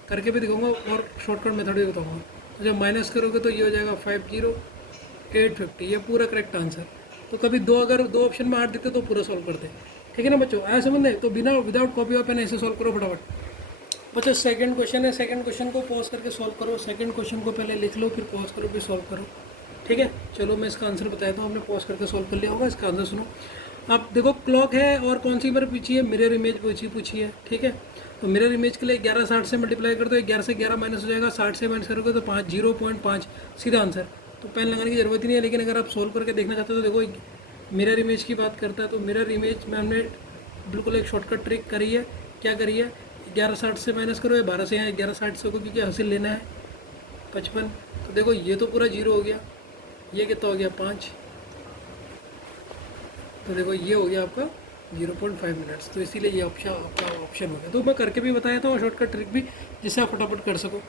करके भी दिखाऊंगा और शॉर्टकट मेथड भी बताऊंगा। तो जब माइनस करोगे तो ये हो जाएगा 50850, ये पूरा करेक्ट आंसर। तो कभी अगर दो ऑप्शन में 8 देते तो पूरा सॉल्व करते, ठीक है ना बच्चों, आया समझ में। तो बिना विदाउट कॉपी और पेन ऐसे सॉल्व करो फटाफट। बच्चों सेकंड क्वेश्चन है, सेकंड क्वेश्चन को पॉज करके सॉल्व करो, सेकंड क्वेश्चन को पहले लिख लो, फिर पॉज करो, फिर सॉल्व करो, ठीक है। चलो मैं इसका आंसर बताता हूँ, आपने पॉज करके सॉल्व कर लिया होगा। इसका आंसर सुनो, आप देखो क्लॉक है और कौन सी बार पूछी है, मिरर इमेज पूछी है, ठीक है। तो मिरर इमेज के लिए 1160 से मल्टीप्लाई कर दो, 11 से 11 माइनस हो जाएगा, 60 से माइनस करोगे तो 0.5 सीधा आंसर। तो पेन लगाने की ज़रूरत ही नहीं है, लेकिन अगर आप सोल्व करके देखना चाहते हो तो देखो मिरर इमेज की बात करता है, तो मिरर इमेज में हमने बिल्कुल एक शॉर्टकट ट्रिक करी है। क्या करी है, 1160 से माइनस करो, या 12 से, यहाँ 1160 से को क्योंकि हासिल लेना है 55, तो देखो ये तो पूरा 0 हो गया, ये कितना हो गया 5, तो देखो ये हो गया आपका 0.5 मिनट्स, तो इसीलिए ये ऑप्शन आपका ऑप्शन हो गया। तो मैं करके भी बताया था और शॉर्टकट ट्रिक भी, जिससे आप फटाफट कर सको।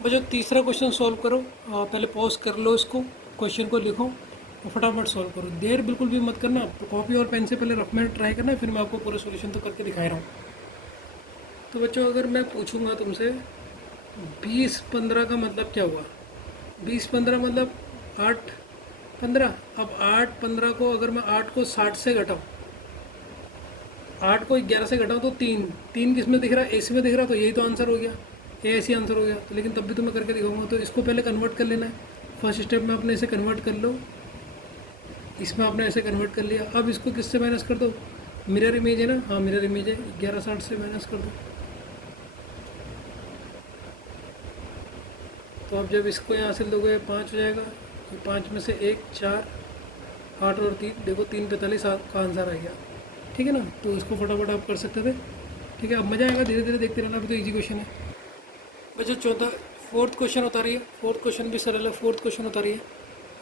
बच्चों तीसरा क्वेश्चन सॉल्व करो, पहले पॉज कर लो इसको, क्वेश्चन को लिखो और फटाफट सॉल्व करो, देर बिल्कुल भी मत करना। तो कॉपी और पेन से पहले रफ में ट्राई करना, फिर मैं आपको पूरा सोल्यूशन तो करके दिखा रहा हूँ। तो बच्चों अगर मैं पूछूंगा तुमसे 20-15 का मतलब क्या हुआ, 20-15 मतलब 8-15। अब 8-15 को अगर मैं 8 को 60 से घटाऊँ, 8 को 11 से घटाऊँ तो 3 किस में दिख रहा है, एसी में दिख रहा है, तो यही तो आंसर हो गया, ए ऐसी आंसर हो गया। तो लेकिन तब भी तो मैं करके दिखाऊंगा, तो इसको पहले कन्वर्ट कर लेना है। फर्स्ट स्टेप में आपने इसे कन्वर्ट कर लो, इसमें आपने ऐसे कन्वर्ट कर लिया। अब इसको किससे माइनस कर दो, मिरर इमेज है ना, हाँ मिरर इमेज है, 1160 से माइनस कर दो। तो अब जब इसको यहाँ हासिल दोगे 5 हो जाएगा, ये 5 में से 1 4, 8 और 3, देखो 345 का आंसर आ गया, ठीक है ना। तो इसको फटाफट आप कर सकते थे, ठीक है। अब मज़ा आएगा, धीरे धीरे देखते रहना, अभी तो इजी क्वेश्चन है। बच्चों फोर्थ क्वेश्चन उतार रही है, फोर्थ क्वेश्चन भी सरल है, फोर्थ क्वेश्चन उतार रही है,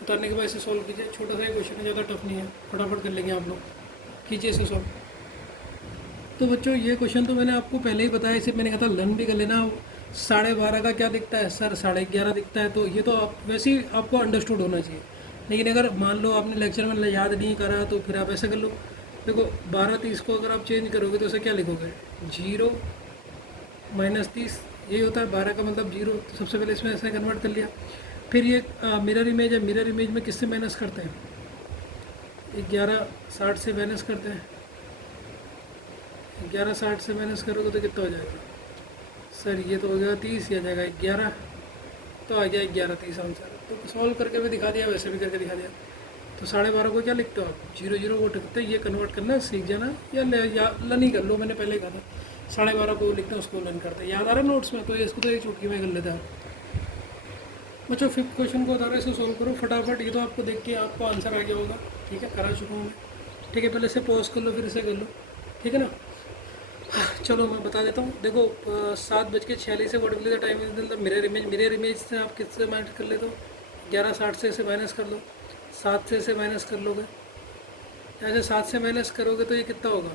उतारने के बाद इसे सॉल्व कीजिए। छोटा सा ही क्वेश्चन है, ज़्यादा टफ नहीं है, फटाफट कर लेंगे आप लोग, कीजिए इसे सॉल्व। तो बच्चों ये क्वेश्चन तो मैंने आपको पहले ही बताया, इसे मैंने कहा था लर्न भी कर लेना। 12:30 का क्या दिखता है सर, 11:30 दिखता है, तो ये तो आप वैसे ही आपको अंडरस्टूड होना चाहिए। लेकिन अगर मान लो आपने लेक्चर में याद नहीं करा तो फिर आप ऐसा कर लो, देखो 12:30 को अगर आप चेंज करोगे तो उसे क्या लिखोगे, 0 - 30, यही होता है 12 का मतलब 0। तो सबसे पहले इसमें ऐसे कन्वर्ट कर लिया। फिर ये मिरर इमेज है, मिरर इमेज में किससे माइनस करते हैं, 1160 से माइनस करते हैं, 1160 से माइनस करोगे तो कितना हो जाएगा सर? ये तो हो गया 30, ये आ जाएगा 11, तो आ गया 1130 आंसर। तो सॉल्व करके भी दिखा दिया, वैसे भी करके दिखा दिया। तो 12.5 को क्या लिखते हो आप? 0 0 को लिखते हैं, ये कन्वर्ट करना सीख जाना, या लर्न कर लो, मैंने पहले ही कहा था। 12.5 को लिखते हैं, उसको लर्न करते हैं, याद आ रहा है नोट्स में? तो इसको तो एक चुटकी में कर लेते हैं आप। बच्चों 5th क्वेश्चन को बता रहे हैं, इसे सॉल्व करो फटाफट। ये तो आपको देख के आपको आंसर आ गया होगा, ठीक है, करा चुका हूँ मैं, ठीक है। पहले इसे पॉज कर लो, फिर इसे कर लो, ठीक है ना। चलो मैं बता देता हूँ, देखो 7:46 है। What will the time in the mirror image? Mirror image से आप किससे माइनस कर ले? तो 1160 से इसे माइनस कर लो, 7 से इसे माइनस कर लोगे, ऐसे 7 से माइनस करोगे तो ये कितना होगा?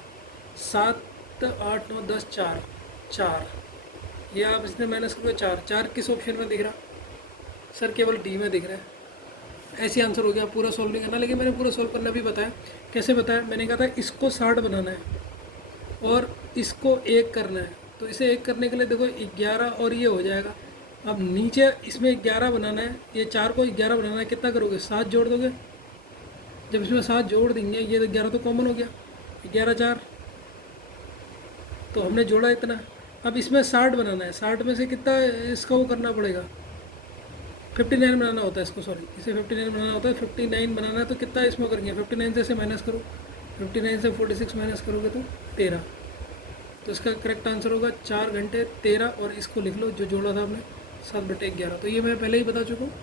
7 8 9 10 4 4, ये आप इसमें माइनस करोगे 4 4 किस ऑप्शन में दिख रहा? सर केवल डी में दिख रहा है। ऐसे आंसर हो गया, पूरा सॉल्व नहीं करना, लेकिन मैंने पूरा सॉल्व करना भी बताया। कैसे बताया? मैंने कहा था इसको 60 बनाना है और इसको 1 करना है। तो इसे 1 करने के लिए देखो 11 और ये हो जाएगा। अब नीचे इसमें 11 बनाना है, ये 4 को 11 बनाना है, कितना करोगे? 7 जोड़ दोगे। जब इसमें 7 जोड़ देंगे, ये 11 तो कॉमन हो गया, 11 4, तो हमने जोड़ा इतना। अब इसमें 60 बनाना है, 60 में से कितना इसका वो करना पड़ेगा? 59 बनाना होता है इसको, सॉरी, इसे 59 बनाना होता है। 59 बनाना है तो कितना इसमें करेंगे? 59 से इसे माइनस करो, 59 से 46 माइनस करोगे तो 13। तो इसका करेक्ट आंसर होगा 4 घंटे 13, और इसको लिख लो जो जोड़ा था आपने 7/11। तो ये मैं पहले ही बता चुका हूँ,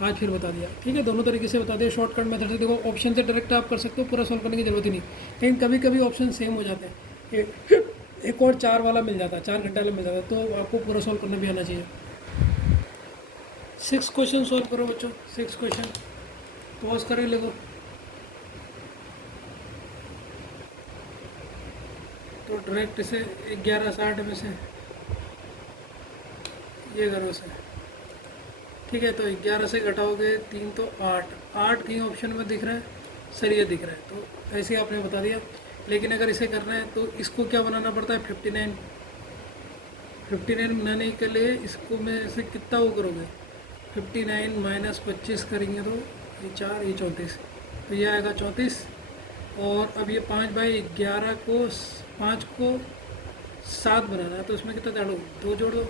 आज फिर बता दिया, ठीक है। दोनों तरीके से बता दिया, शॉर्टकट मेथड से। देखो ऑप्शन से डायरेक्ट आप कर सकते हो, पूरा सॉल्व करने की जरूरत ही नहीं, लेकिन कभी कभी ऑप्शन सेम हो जाते हैं, एक और 4 वाला मिल जाता है, 4 घंटे वाला मिल जाता है, तो आपको पूरा सॉल्व करना भी आना चाहिए। 6 क्वेश्चन सॉल्व करो बच्चों, 6 क्वेश्चन पॉज करें, लिखो। तो डायरेक्ट इसे 1160 में से ये करो इसे, ठीक है। तो 11 से घटाओगे 3 तो 8, 8 कहीं ऑप्शन में दिख रहा है सर? ये दिख रहा है, तो ऐसे ही आपने बता दिया। लेकिन अगर इसे करना है तो इसको क्या बनाना पड़ता है? 59 बनाने के लिए इसको में से कितना वो करोगे? 59 माइनस 25 करेंगे तो ये 4, ये 34, तो ये आएगा 34। और अब ये 5/11 को 5 को 7 बनाना है, तो इसमें कितना जोड़ो? 2 जोड़ो।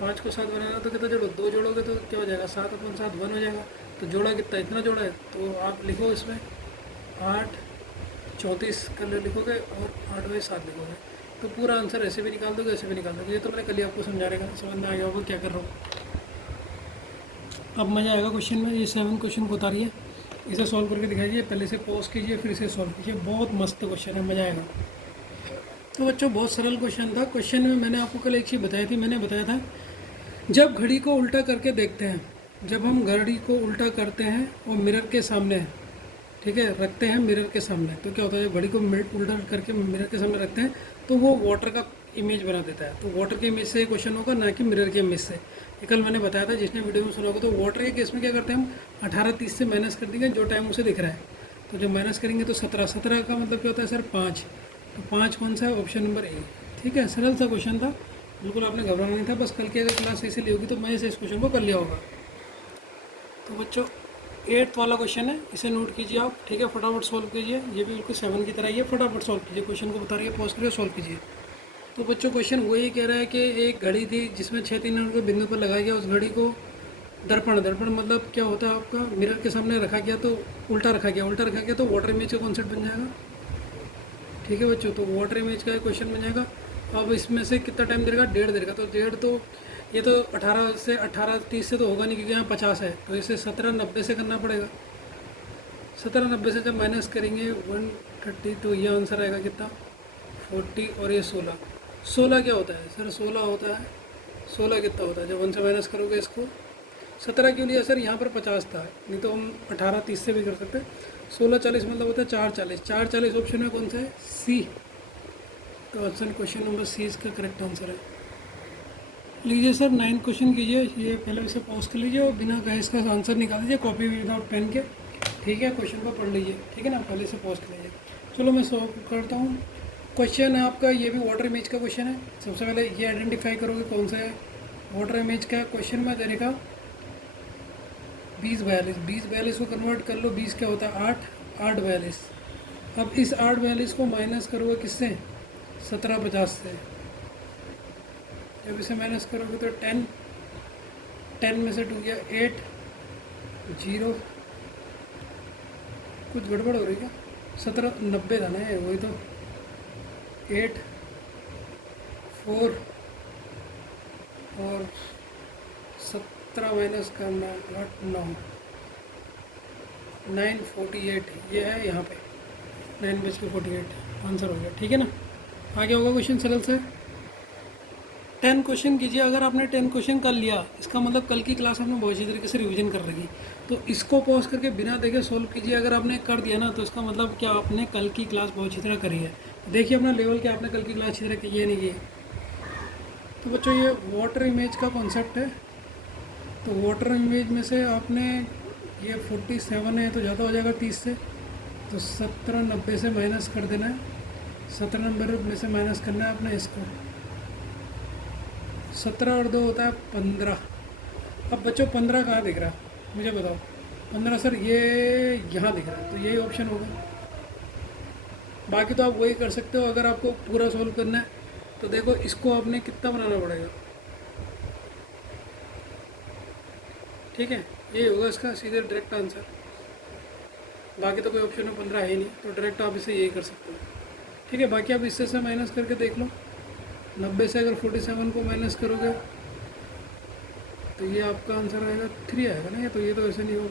5 को 7 बनाना तो कितना जोड़ो? 2 जोड़ोगे तो क्या हो जाएगा? 7/7 1 हो जाएगा। तो जोड़ा कितना? इतना जोड़ा है, तो आप लिखो इसमें 8 34 कर लिखोगे और 8/7 लिखोगे, तो पूरा आंसर ऐसे भी निकाल दोगे, ऐसे भी निकाल दोगे। ये तो मैंने कल ही आपको समझा रहेगा, समझ में आ गया होगा क्या कर रहा हूँ। अब मज़ा आएगा क्वेश्चन में। ये 7 क्वेश्चन को उतारिए, इसे सॉल्व करके दिखाइए, पहले से पॉज कीजिए, फिर इसे सॉल्व कीजिए। बहुत मस्त क्वेश्चन है, मज़ा आएगा। तो बच्चों बहुत सरल क्वेश्चन था। क्वेश्चन में मैंने आपको कल एक चीज़ बताई थी, मैंने बताया था जब घड़ी को उल्टा करके देखते हैं, जब हम घड़ी को उल्टा करते हैं और मिरर के सामने, ठीक है, रखते हैं मिरर के सामने, तो क्या होता है? जब घड़ी को उल्टा करके मिरर के सामने रखते हैं तो वो वाटर का इमेज बना देता है। तो वाटर के इमेज से क्वेश्चन होगा, ना कि मिरर के इमेज से। ये कल मैंने बताया था, जिसने वीडियो में सुना होगा। तो वाटर के केस में क्या करते हैं हम? 18:30 से माइनस कर देंगे जो टाइम उसे दिख रहा है। तो जब माइनस करेंगे तो 17 का मतलब क्या होता है सर? 5। तो 5 कौन सा है? ऑप्शन नंबर ए, ठीक है। सरल सा क्वेश्चन था, बिल्कुल आपने घबराना नहीं था। बस कल की अगर क्लास ऐसे ली होगी तो मैं इस क्वेश्चन को कर लिया होगा। तो बच्चों 8th वाला क्वेश्चन है, इसे नोट कीजिए आप, ठीक है। फटाफट सॉल्व कीजिए, ये भी बिल्कुल 7 की तरह ही है। फटाफट सॉल्व कीजिए, क्वेश्चन को बता रही है, पॉज करिए, सॉल्व कीजिए। तो बच्चों क्वेश्चन वही कह रहा है कि एक घड़ी थी जिसमें 6 नंबर के बिंदु पर लगाया गया। उस घड़ी को दर्पण मतलब क्या होता है आपका? मिरर के सामने रखा गया, तो उल्टा रखा गया तो वाटर इमेज का कॉन्सेप्ट बन जाएगा, ठीक है बच्चों। तो वाटर इमेज का क्वेश्चन बन जाएगा। अब इसमें से कितना टाइम देगा? 1.5 देगा। तो 1.5 तो ये तो 18:30 से तो होगा नहीं, क्योंकि यहाँ 50 है, तो इसे 17:90 से करना पड़ेगा। 17:90 से जब माइनस करेंगे 130, तो ये आंसर आएगा कितना? 40, और ये 16 क्या होता है सर? 16 होता है। 16 कितना होता है? जब 1 से माइनस करोगे इसको, 17 क्यों लिया सर? यहाँ पर 50 था, नहीं तो हम 18:30 से भी कर सकते हैं। 16:40 मतलब होता है 4:40। 4:40 ऑप्शन में कौन सा है? सी। तो ऑप्शन क्वेश्चन नंबर सी इसका करेक्ट आंसर है। लीजिए सर 9 क्वेश्चन कीजिए, ये पहले इसे पॉज कर लीजिए और बिना कहे इसका आंसर निकाल दीजिए, कॉपी विदाउट पेन के, ठीक है। क्वेश्चन को पढ़ लीजिए, ठीक है ना, पहले से पॉज कर लीजिए। चलो मैं सॉल्व करता हूँ। क्वेश्चन है आपका, ये भी वाटर इमेज का क्वेश्चन है। सबसे पहले ये आइडेंटिफाई करोगे कौन सा है वाटर इमेज का। क्वेश्चन में देने का 20 42 को कन्वर्ट कर लो, 20 क्या होता है 8, 8 42। अब इस 8 42 को माइनस करोगे किससे, 17 50 से। जब इसे माइनस करोगे तो 10, 10 में से 2 गया 8, 0, कुछ गड़बड़ हो रही क्या, 17 90 था ना ये, वही तो 8 4 और 17 माइनस करना 8 9 9 48, ये है यहाँ पे 9:48 आंसर हो गया। ठीक है ना, आगे होगा क्वेश्चन सरल से। 10 क्वेश्चन कीजिए। अगर आपने 10 क्वेश्चन कर लिया, इसका मतलब कल की क्लास आपने बहुत अच्छी तरीके से रिवीजन कर रखी, तो इसको पॉज करके बिना देखे सोल्व कीजिए। अगर आपने कर दिया ना, तो इसका मतलब क्या आपने कल की क्लास बहुत अच्छी तरह करी है। देखिए अपना लेवल क्या आपने कल की क्लास अच्छी तरह की है नहीं की। तो बच्चों ये वाटर इमेज का कॉन्सेप्ट है। तो वाटर इमेज में से आपने ये 47 है तो ज़्यादा हो जाएगा 30 से, तो 17 90 से माइनस कर देना है। 17 नंबर में से माइनस करना है आपने इसको। 17 और 2 होता है 15। अब बच्चों 15 कहाँ दिख रहा है मुझे बताओ। 15 सर ये यहाँ दिख रहा है, तो यही ऑप्शन होगा। बाकी तो आप वही कर सकते हो। अगर आपको पूरा सॉल्व करना है तो देखो इसको आपने कितना बनाना पड़ेगा। ठीक है, यही होगा इसका सीधे डायरेक्ट आंसर। बाकी तो कोई ऑप्शन में 15 है ही नहीं, तो डायरेक्ट आप इसे यही कर सकते हो। ठीक है, बाकी आप इससे से माइनस करके देख लो। 90 से अगर 47 को माइनस करोगे तो ये आपका आंसर आएगा 3 आएगा ना। तो ये तो ऐसे नहीं होगा,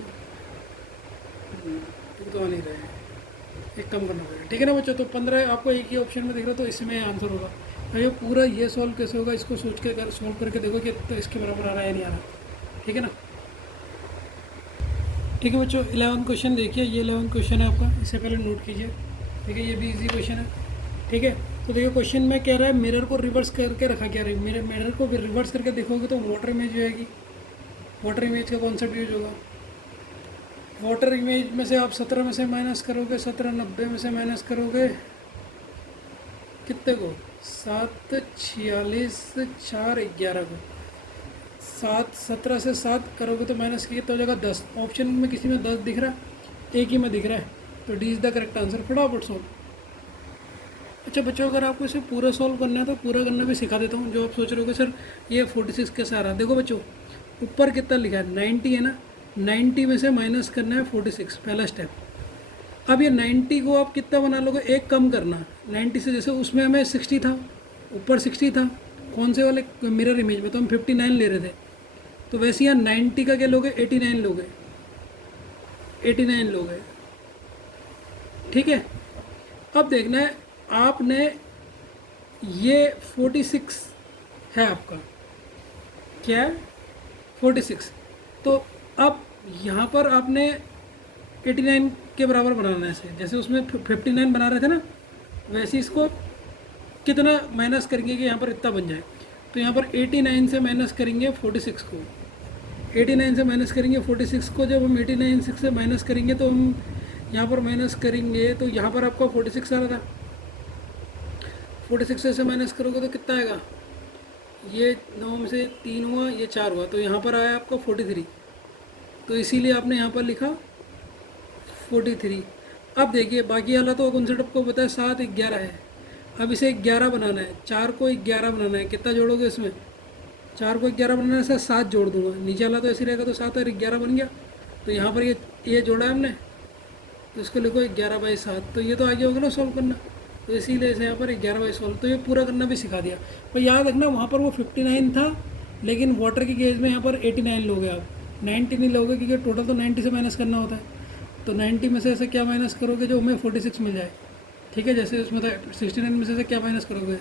ये तो आ नहीं रहे, एक कम करना पड़ेगा। ठीक है ना बच्चों, तो 15 आपको एक ही ऑप्शन में दिख रहा है, तो इसमें आंसर होगा। तो ये पूरा ये सॉल्व कैसे होगा, इसको सोच के अगर सॉल्व करके देखो कि तो इसके बराबर आ रहा है या नहीं आ रहा। ठीक है ना। ठीक है बच्चों, 11 क्वेश्चन देखिए। ये 11 क्वेश्चन है आपका, इससे पहले नोट कीजिए। ठीक है, ये भी इजी क्वेश्चन है। ठीक है, तो देखिए क्वेश्चन में कह रहा है मिरर को रिवर्स करके रखा गया है। मिरर को रिवर्स करके देखोगे तो वाटर इमेज हो जाएगी। वाटर इमेज का कॉन्सेप्ट यूज होगा। वाटर इमेज में से आप 17 में से माइनस करोगे, 17 90 में से माइनस करोगे कितने को, 7 46 4 11 को। 7 17 से 7 करोगे तो माइनस की कितना हो जाएगा 10। ऑप्शन में किसी में 10 दिख रहा है, एक ही में दिख रहा है, तो D is the correct answer. फटाफट सॉल्व। अच्छा बच्चों, अगर आपको इसे पूरा सॉल्व करना है तो पूरा करना भी सिखा देता हूँ। जो आप सोच रहे हो सर ये 46 कैसे आ रहा है, देखो बच्चों ऊपर कितना लिखा है 90 है ना। 90 में से माइनस करना है 46, पहला स्टेप। अब ये 90 को आप कितना बना लोगे, एक कम करना 90 से। जैसे उसमें हमें 60 था, ऊपर 60 था, कौन से वाले मिरर इमेज में तो हम 59 ले रहे थे, तो वैसे यहाँ 90 का क्या लोगे 89 लोगे, 89 लोगे। ठीक है, अब देखना है आपने ये 46 है आपका, क्या है 46। तो अब यहाँ पर आपने 89 के बराबर बनाना है इसे। जैसे उसमें 59 बना रहे थे ना, वैसे इसको कितना माइनस करेंगे कि यहाँ पर इतना बन जाए। तो यहाँ पर 89 से माइनस करेंगे 46 को, 89 से माइनस करेंगे 46 को। जब हम 89 से माइनस करेंगे तो हम यहाँ पर माइनस करेंगे, तो यहाँ पर आपका 46 आ रहा था। 46 से माइनस करोगे तो कितना आएगा, ये 9 में से 3 हुआ, ये 4 हुआ, तो यहाँ पर आया आपका 43। तो इसीलिए आपने यहाँ पर लिखा 43। अब देखिए बाकी वाला तो कॉन्सेप्ट आपको पता है, 7 11 है। अब इसे 11 बनाना है, 4 को 11 बनाना है। कितना जोड़ोगे इसमें, 4 को 11 बनाना है, सर 7 जोड़ दूंगा। नीचे वाला तो ऐसे रहेगा, तो 7 और 11 बन गया। तो यहाँ पर ये जोड़ा है हमने, तो इसको लिखो 11/7। तो ये तो आगे होगा ना सॉल्व करना, तो इसीलिए इसे यहाँ पर 11/16। तो ये पूरा करना भी सिखा दिया। पर याद रखना वहाँ पर वो 59 था, लेकिन वाटर की केस में यहाँ पर 89 लोगे आप, 90 नहीं लोगे, क्योंकि टोटल तो 90 से माइनस करना होता है। तो 90 में से ऐसे क्या माइनस करोगे जो हमें 46 मिल जाए। ठीक है, जैसे उसमें था 69 में से क्या माइनस करोगे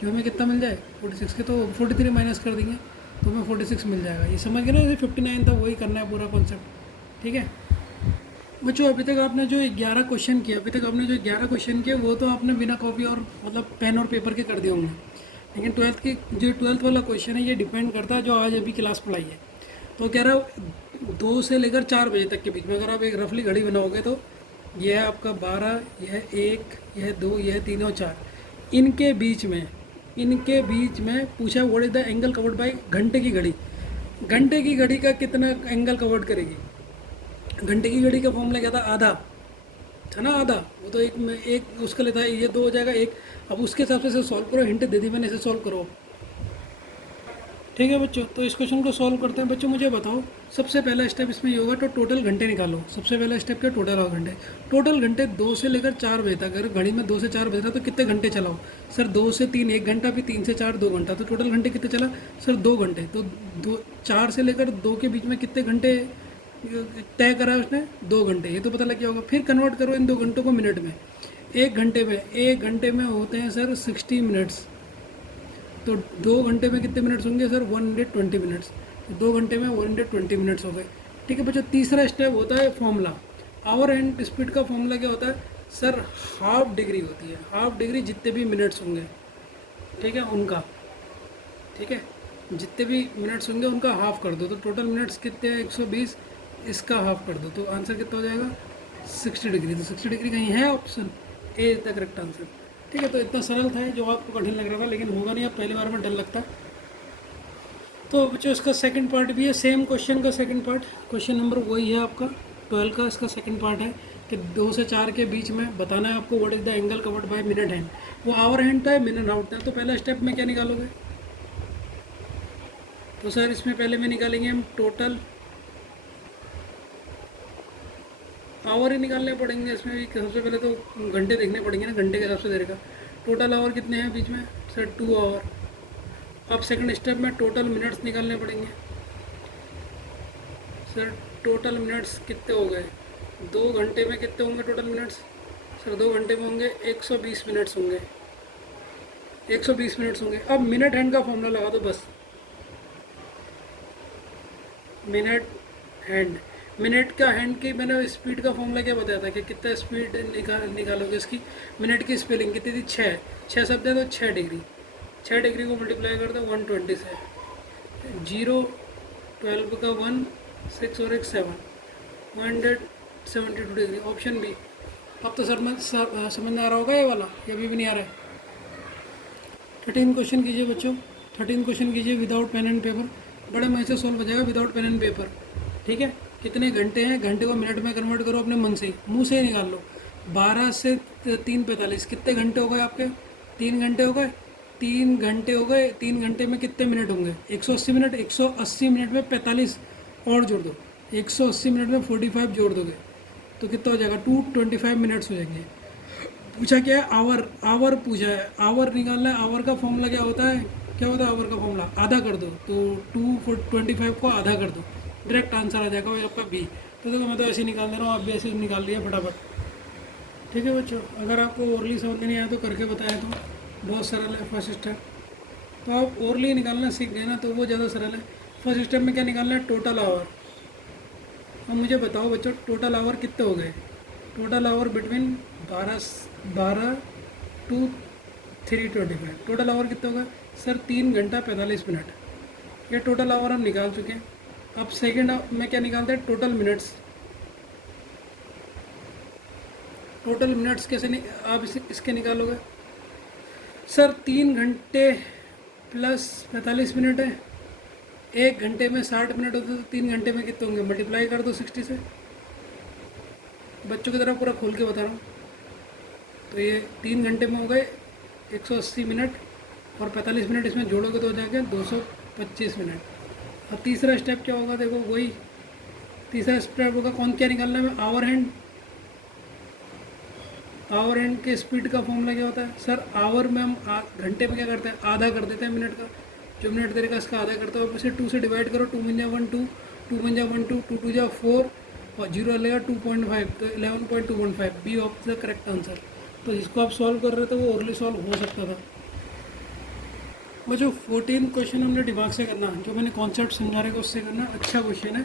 जो हमें कितना मिल जाए 46 के, तो 43 माइनस कर देंगे तो हमें 46 मिल जाएगा। ये समझ गए ना, जैसे 59 था वही करना है पूरा कॉन्सेप्ट। ठीक है बच्चों, अभी तक आपने जो 11 क्वेश्चन किए, वो तो आपने बिना कॉपी और मतलब पेन और पेपर के कर दिए होंगे। लेकिन 12th वाला क्वेश्चन है, ये डिपेंड करता है जो आज अभी क्लास पढ़ाई है। तो कह रहा है 2 से लेकर 4 बजे तक के बीच में अगर आप एक रफली घड़ी बनाओगे तो यह है आपका 12, यह 1, यह 2, यह 3 और 4। इनके बीच में पूछा what is the angle covered by घंटे की घड़ी। घंटे की घड़ी का कितना एंगल कवर्ड करेगी, घंटे की घड़ी का फॉर्मूला क्या था, आधा था ना, आधा। वो तो एक में एक उसका लेता है, ये दो हो जाएगा एक। अब उसके हिसाब से सॉल्व करो, हिंट दे दी मैंने, इसे सॉल्व करो। ठीक है बच्चों, तो इस क्वेश्चन को सॉल्व करते हैं। बच्चों मुझे बताओ, सबसे पहला स्टेप इसमें ये होगा तो टोटल घंटे निकालो। सबसे पहला स्टेप क्या, टोटल और घंटे। टोटल घंटे 2 से लेकर 4 बजे तक, अगर घड़ी में 2 से 4 बज रहा तो कितने घंटे चलाओ। सर 2 से 3 1 घंटा, फिर 3 से 4 2 घंटा, तो टोटल घंटे कितने चला सर 2 घंटे। तो 4 से लेकर 2 के बीच में कितने घंटे तय करा है उसने, 2 घंटे। ये तो पता लग गया होगा। फिर कन्वर्ट करो इन 2 घंटों को मिनट में। एक घंटे में होते हैं सर 60 मिनट्स। तो 2 घंटे में कितने मिनट्स होंगे सर, 120 मिनट्स। तो 2 घंटे में 120 मिनट्स हो गए। ठीक है बच्चों, तीसरा स्टेप होता है फॉर्मूला। आवर एंड स्पीड का फॉर्मूला क्या होता है सर, हाफ डिग्री होती है। हाफ डिग्री जितने भी मिनट्स होंगे, ठीक है उनका, ठीक है जितने भी मिनट्स होंगे उनका हाफ कर दो। तो टोटल मिनट्स कितने हैं 120, इसका हाफ कर दो तो आंसर कितना हो जाएगा 60 डिग्री। तो 60 डिग्री कहीं है option A is the correct answer. ठीक है, तो इतना सरल था जो आपको कठिन लग रहा था, लेकिन होगा नहीं, अब पहली बार में डर लगता है। तो बच्चों इसका सेकंड पार्ट भी है, सेम क्वेश्चन का सेकंड पार्ट। क्वेश्चन नंबर वही है आपका 12 का, इसका सेकंड पार्ट है कि 2 से 4 के बीच में बताना है आपको what is the angle covered by minute hand. वो आवर हैंड था, मिनट आउट था। तो पहला स्टेप में क्या निकालोगे, तो सर इसमें पहले में निकालेंगे हम टोटल आवर ही निकालने पड़ेंगे। इसमें भी सबसे पहले तो घंटे देखने पड़ेंगे ना, घंटे के हिसाब से दे देगा। टोटल आवर कितने हैं बीच में सर 2 आवर। अब सेकंड स्टेप में टोटल मिनट्स निकालने पड़ेंगे। सर टोटल मिनट्स कितने हो गए, 2 घंटे में कितने होंगे टोटल मिनट्स सर, 2 घंटे में होंगे 120 मिनट्स होंगे, 120 मिनट्स होंगे। अब मिनट हैंड का फॉर्मूला लगा दो बस, मिनट हैंड। मिनट का हैंड की मैंने स्पीड का फॉर्मूला क्या बताया था कि कितना स्पीड निकालोगे इसकी। मिनट की स्पेलिंग कितनी थी, 6 शब्द है तो 6 डिग्री। 6 डिग्री को मल्टीप्लाई कर दो 120 से, 0 12 का 1 6 और 1 7, 172 डिग्री, ऑप्शन बी। अब तो सर में समझ में आ रहा होगा ये वाला, ये अभी भी नहीं आ रहा है। 13 क्वेश्चन कीजिए बच्चों, 13 क्वेश्चन कीजिए विदाउट पेन एंड पेपर। बड़े मजे से सॉल्व हो जाएगा विदाउट पेन एंड पेपर। ठीक है, कितने घंटे हैं, घंटे को मिनट में कन्वर्ट करो अपने मन से ही, मुंह से ही निकाल लो। 12 से 3 45 कितने घंटे हो गए आपके, 3 घंटे हो गए, 3 घंटे हो गए। 3 घंटे में कितने मिनट होंगे 180 मिनट। 180 मिनट में 45 और जोड़ दो, 180 मिनट में 45 जोड़ दोगे तो कितना हो जाएगा 225 मिनट्स हो जाएंगे। पूछा क्या है, आवर, आवर पूछा है, आवर निकालना है। आवर का फॉर्मूला क्या होता है, क्या होता है आवर का फॉर्मूला, आधा कर दो। तो 225 को आधा कर दो, डायरेक्ट आंसर आ जाएगा वही आपका बी। तो देखो मैं तो ऐसे ही निकाल दे रहा हूँ, आप भी ऐसे ही निकाल लिया फटाफट। ठीक है बच्चों, अगर आपको ओरली समझ में नहीं आया तो करके बताया तो बहुत सरल है फर्स्ट स्टेप। तो आप ओरली निकालना सीख गए ना, तो वो ज़्यादा सरल है। फर्स्ट स्टेप में क्या निकालना है, टोटल आवर। अब मुझे बताओ बच्चों टोटल आवर कितने हो गए, total hour between 12 to 3:25। Total hour कितना होगा सर 3 घंटा 45 मिनट। ये टोटल आवर हम निकाल चुके हैं। अब सेकेंड में क्या निकालते हैं, टोटल मिनट्स। टोटल मिनट्स कैसे आप इसके निकालोगे सर, 3 घंटे प्लस 45 मिनट है, 1 घंटे में 60 मिनट होते तो 3 घंटे में कितने होंगे, मल्टीप्लाई कर दो 60 से। बच्चों की तरह पूरा खोल के बता रहा हूँ। तो ये 3 घंटे में हो गए 180 मिनट और 45 मिनट इसमें जोड़ोगे तो हो जाएगा 225 मिनट। अब तीसरा स्टेप क्या होगा, देखो वही तीसरा स्टेप होगा, कौन क्या निकालना है, आवर हैंड। आवर हैंड के स्पीड का फॉर्मूला क्या होता है सर, आवर में हम घंटे में क्या करते हैं, आधा कर देते हैं मिनट का। जो मिनट देगा इसका आधा करते हो, अब इसे 2 से डिवाइड करो, 2 × 1 2, 2 × 1 2, 2 2 4 और 0 लगेगा 2.5, तो 11.215 B of the correct answer. तो जिसको आप सॉल्व कर रहे थे वो ओरली सॉल्व हो सकता था। बच्चों 14 क्वेश्चन हमने दिमाग से करना, जो मैंने कॉन्सेप्ट समझा रहे उससे करना। अच्छा क्वेश्चन है,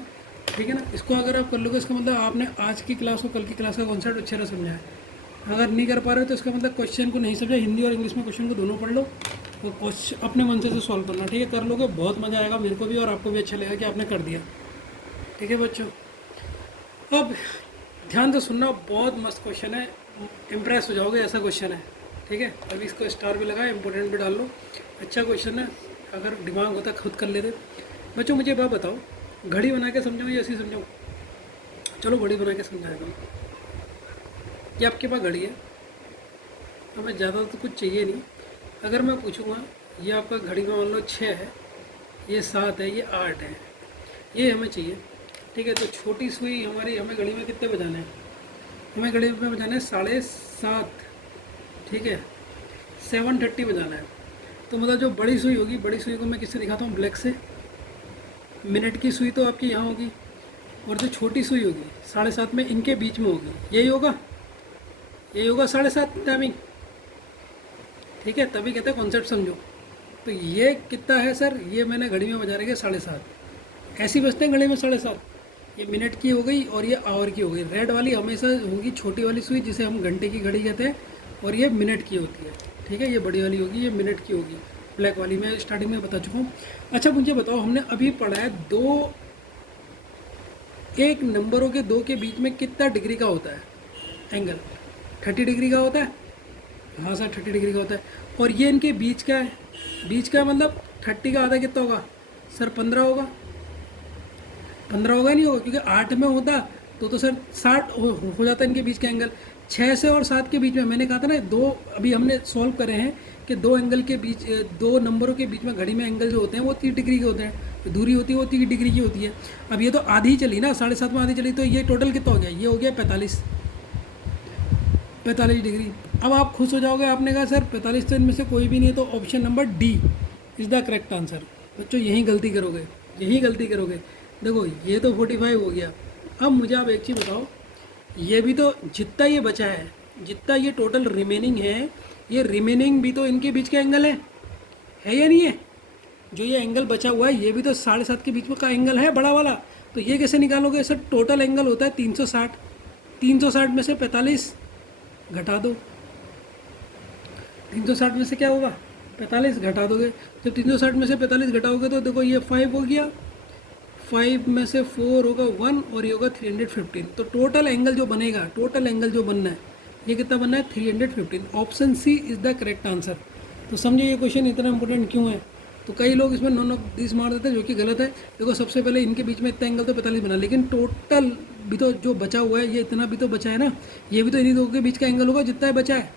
ठीक है ना। इसको अगर आप कर लोगे इसका मतलब आपने आज की क्लास को कल की क्लास का कॉन्सेप्ट अच्छे से समझा है। अगर नहीं कर पा रहे हो तो इसका मतलब क्वेश्चन को नहीं समझा, हिंदी और इंग्लिश में क्वेश्चन को दोनों पढ़ लो और क्वेश्चन अपने मन से सॉल्व करना। ठीक है, कर लोगे बहुत मज़ा आएगा, मेरे को भी और आपको भी अच्छा लगेगा कि आपने कर दिया। ठीक है बच्चों, अब ध्यान से सुनना, बहुत मस्त क्वेश्चन है, इम्प्रेस हो जाओगे ऐसा क्वेश्चन है। ठीक है, अभी इसको स्टार भी लगाए, इंपॉर्टेंट भी डाल लो। अच्छा क्वेश्चन है, अगर दिमाग होता खुद कर लेते। बच्चों मुझे बात बताओ, घड़ी बना के समझाऊँ या ऐसे ही समझाऊँ। चलो घड़ी बना के समझाएगा। ये आपके पास घड़ी है, हमें ज़्यादा तो कुछ चाहिए नहीं। अगर मैं पूछूंगा ये आपका घड़ी में मान लो 6 है, ये 7 है, ये 8 है, ये हमें चाहिए। ठीक है, तो छोटी सुई हमारी, हमें घड़ी में कितने बजाने हैं? हमें घड़ी में बजाना है 7:30। ठीक है, 7:30 बजाना है। तो मतलब जो बड़ी सुई होगी, बड़ी सुई को मैं किससे दिखाता हूँ? ब्लैक से। मिनट की सुई तो आपकी यहाँ होगी, और जो छोटी सुई होगी 7:30 में, इनके बीच में होगी, यही होगा, यही होगा 7:30 टाइमिंग। ठीक है, तभी कहते हैं कॉन्सेप्ट समझो। तो ये कितना है सर? ये मैंने घड़ी में बजा रखा 7:30। ऐसी बजते हैं घड़ी में 7:30। ये मिनट की हो गई और ये आवर की हो गई। रेड वाली हमेशा होगी छोटी वाली सुई, जिसे हम घंटे की घड़ी कहते हैं, और ये मिनट की होती है। ठीक है, ये बड़ी वाली होगी, ये मिनट की होगी। ब्लैक वाली मैं स्टार्टिंग में बता चुका हूँ। अच्छा मुझे बताओ, हमने अभी पढ़ा है दो, एक नंबरों के दो के बीच में कितना डिग्री का होता है एंगल? 30 डिग्री का होता है। हाँ सर 30 डिग्री का होता है। और ये इनके बीच का है, बीच का मतलब 30 का आधा कितना होगा सर? 15 होगा। 15 होगा नहीं होगा, क्योंकि 8 में होता तो सर 60 हो जाता है इनके बीच का एंगल। 6 से और 7 के बीच में मैंने कहा था ना, दो अभी हमने सॉल्व करे हैं कि दो एंगल के बीच, दो नंबरों के बीच में घड़ी में एंगल जो होते हैं वो 30 डिग्री के होते हैं। दूरी होती है वो 30 डिग्री की होती है। अब ये तो आधी ही चली ना, 7:30 में आधी चली, तो ये टोटल कितना हो गया? ये हो गया 45 डिग्री। अब आप खुश हो जाओगे, आपने कहा सर 45 तो इनमें से कोई भी नहीं है, तो option number D is the correct answer. बच्चों यही गलती करोगे, यही गलती करोगे। देखो ये तो 45 हो गया। अब मुझे आप एक चीज़ बताओ, ये भी तो जितना ये बचा है, जितना ये टोटल रिमेनिंग है, ये रिमेनिंग भी तो इनके बीच का एंगल है या नहीं है? जो ये एंगल बचा हुआ है, ये भी तो 7:30 के बीच में का एंगल है, बड़ा वाला। तो ये कैसे निकालोगे सर? टोटल एंगल होता है 360। 360 में से 45 घटा दो। 360 में से क्या होगा? 45 घटा दोगे। जब 360 में से 45 घटाओगे तो देखो ये 5 हो गया, 5 में से 4 होगा 1, और ये होगा 315। तो टोटल एंगल जो बनेगा, टोटल एंगल जो बनना है, ये कितना बनना है? 315। Option C is the correct answer. तो समझिए ये क्वेश्चन इतना इंपॉर्टेंट क्यों है। तो कई लोग इसमें नॉन ऑफ दिस मार देते हैं, जो कि गलत है। देखो सबसे पहले इनके बीच में इतना एंगल तो 45 बना, लेकिन टोटल भी तो जो बचा हुआ है, ये इतना भी तो बचा है ना, ये भी तो इन्हीं दो के बीच का एंगल होगा जितना है बचा है।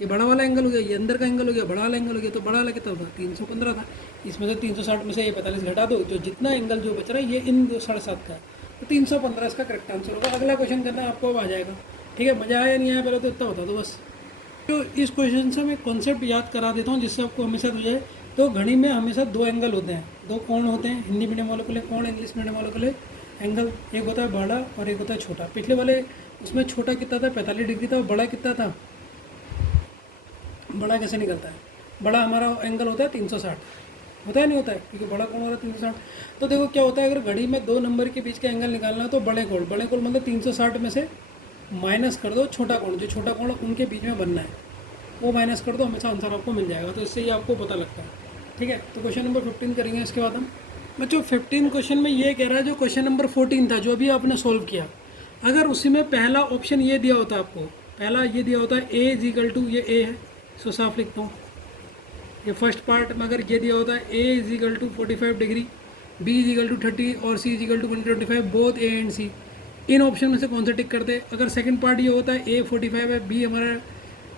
ये बड़ा वाला एंगल हो गया, ये अंदर का एंगल हो गया, बड़ा वाला एंगल हो गया। तो बड़ा वाला कितना होता? 315 था। इसमें से 360 में से ये 45 घटा दो, जो जितना एंगल जो बच रहा है ये इन 7:30 का है, तो 315 इसका करेक्ट आंसर होगा। अगला क्वेश्चन करना आपको अब आ जाएगा। ठीक है, मज़ा आया नहीं आया पहले तो इतना बता दो बस। तो इस क्वेश्चन से मैं कॉन्सेप्ट याद करा देता हूँ, जिससे आपको हमेशा हो जाए। तो घड़ी में हमेशा दो एंगल होते हैं, दो कोण होते हैं। हिंदी मीडियम वालों के लिए कोण, इंग्लिश मीडियम वालों के लिए एंगल। एक होता है बड़ा और एक होता है छोटा। पिछले वाले उसमें छोटा कितना था? 45 डिग्री था। और बड़ा कितना था? बड़ा कैसे निकलता है? बड़ा हमारा एंगल होता है 360, होता है नहीं होता है? क्योंकि बड़ा कोण हो रहा है 360। तो देखो क्या होता है, अगर घड़ी में दो नंबर के बीच का एंगल निकालना है तो बड़े कोण, बड़े कोण मतलब 360 में से माइनस कर दो छोटा कोण, जो छोटा कोण उनके बीच में बनना है वो माइनस कर दो, हमेशा आंसर आपको मिल जाएगा। तो इससे ये आपको पता लगता है। ठीक है, तो क्वेश्चन नंबर 15 करेंगे इसके बाद हम। बच्चों 15 क्वेश्चन में ये कह रहा है, जो क्वेश्चन नंबर 14 था जो अभी आपने सोल्व किया, अगर उसी में पहला ऑप्शन ये दिया होता, आपको पहला ये दिया होता है ए इज इक्वल टू, ये ए है सो साफ लिखता हूँ, ये फर्स्ट पार्ट में अगर ये दिया होता है a is equal to 45 degree, b is equal to 30 और c is equal to 125, both a and c, इन ऑप्शन में से कौन सा टिक करते? अगर सेकंड पार्ट ये होता है ए 45 है, बी हमारा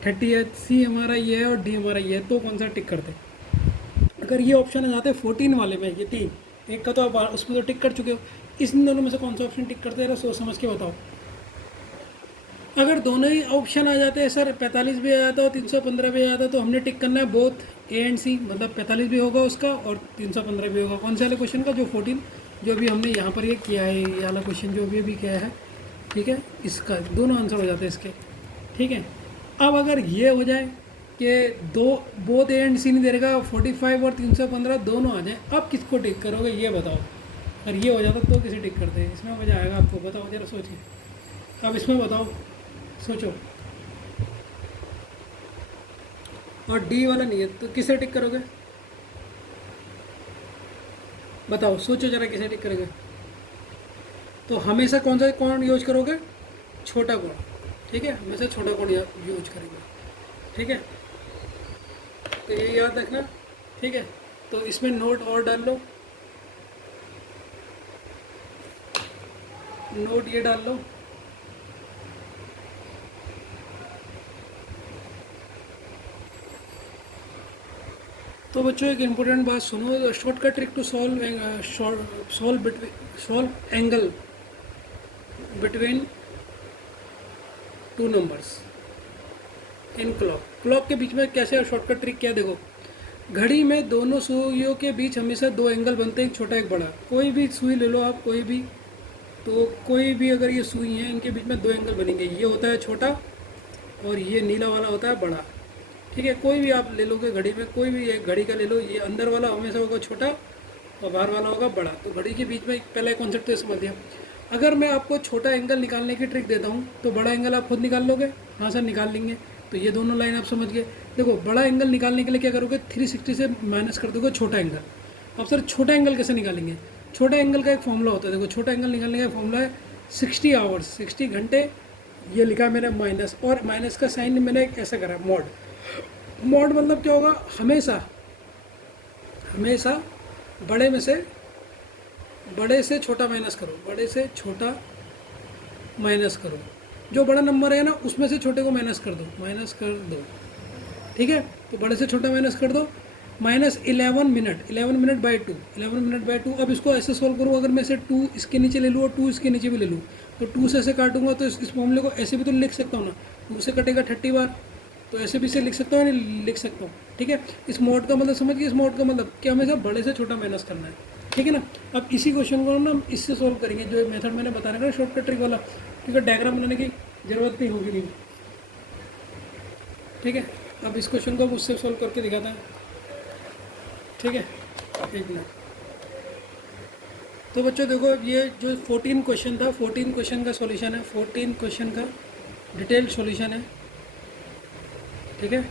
30 है, सी हमारा ये है और डी हमारा ये है, तो कौन सा टिक करते? अगर ये ऑप्शन आ जाते 14 वाले में, ये तीन, एक का तो आप उसमें तो टिक कर चुके हो, इन दोनों में से कौन सा ऑप्शन टिक करते हैं? सोच समझ के बताओ। अगर दोनों ही ऑप्शन आ जाते हैं सर, 45 भी आ जाता और 315 भी आ जाता, तो हमने टिक करना है बोथ ए एंड सी, मतलब 45 भी होगा उसका और 315 भी होगा। कौन से वाले क्वेश्चन का? जो 14, जो अभी हमने यहाँ पर ये किया है, ये वाला क्वेश्चन जो अभी किया है। ठीक है, इसका दोनों आंसर हो जाते हैं इसके। ठीक है, अब अगर ये हो जाए कि दो बोथ ए एंड सी नहीं दे रहेगा, 45 और 315 दोनों आ जाए, अब किसको टिक करोगे ये बताओ। अगर ये हो जाता तो किसे टिक करते हैं? इसमें मज़ा आएगा आपको, बताओ जरा सोचिए। अब इसमें बताओ, सोचो। और डी वाला नहीं है तो किसे टिक करोगे? बताओ, सोचो जरा किसे टिक करोगे। तो हमेशा कौन सा कोण यूज करोगे? छोटा कोण। ठीक है, हमेशा छोटा कोण यूज करेंगे। ठीक है, तो ये याद रखना। ठीक है, तो इसमें नोट और डाल लो। नोट ये डाल लो। तो बच्चों एक इम्पोर्टेंट बात सुनो, shortcut trick to solve angle between two numbers in clock. Clock के बीच में कैसे शॉर्टकट ट्रिक क्या, देखो घड़ी में दोनों सुइयों के बीच हमेशा दो एंगल बनते हैं, एक छोटा एक बड़ा। कोई भी सुई ले लो आप, कोई भी, तो कोई भी अगर ये सुई है इनके बीच में दो एंगल बनेंगे, ये होता है छोटा और ये नीला वाला होता है बड़ा। ठीक है, कोई भी आप ले लोगे घड़ी में, कोई भी एक घड़ी का ले लो, ये अंदर वाला हमेशा होगा छोटा और बाहर वाला होगा बड़ा। तो घड़ी के बीच में पहला कॉन्सेप्ट तो समझ लिया। अगर मैं आपको छोटा एंगल निकालने की ट्रिक देता हूँ तो बड़ा एंगल आप खुद निकाल लोगे? हाँ सर निकाल लेंगे। तो ये दोनों लाइन आप समझ गए। देखो बड़ा एंगल निकालने के लिए क्या करोगे, 360 से माइनस कर दोगे छोटा एंगल। अब सर छोटा एंगल कैसे निकालेंगे? छोटा एंगल का एक फॉर्मूला होता है, देखो छोटा एंगल निकालने का फॉर्मूला है 60 आवर्स, 60 घंटे। ये लिखा है मैंने माइनस, और माइनस का साइन मैंने ऐसा करा मॉड। मॉड मतलब क्या होगा, हमेशा हमेशा बड़े से छोटा माइनस करो, बड़े से छोटा माइनस करो। जो बड़ा नंबर है ना उसमें से छोटे को माइनस कर दो। ठीक है, तो बड़े से छोटा माइनस कर दो। Minus 11 minute, 11 minute by 2। अब इसको ऐसे सॉल्व करूँ, अगर मैं इसे 2 इसके नीचे ले लूँ और 2 इसके नीचे भी ले लूँ, तो 2 से ऐसे काटूंगा तो इस फॉर्मूले को ऐसे भी तो लिख सकता हूँ ना, 2 से कटेगा 30 बार, तो ऐसे भी इसे लिख सकता हूँ, नहीं लिख सकता हूँ। ठीक है, इस मोड का मतलब समझिए, इस मोड का मतलब कि हमेशा बड़े से छोटा माइनस करना है। ठीक है ना। अब इसी क्वेश्चन को हम इससे सॉल्व करेंगे, जो मेथड मैंने बता रखा है शॉर्टकट ट्रिक वाला, क्योंकि डायग्राम बनाने की ज़रूरत नहीं होगी नहीं। ठीक है, अब इस क्वेश्चन को उससे सॉल्व करके दिखाता है। ठीक है, एक मिनट। तो बच्चों देखो, ये जो 14 क्वेश्चन था, 14 क्वेश्चन का सॉल्यूशन है, 14 क्वेश्चन का डिटेल्ड सॉल्यूशन है। ठीक है,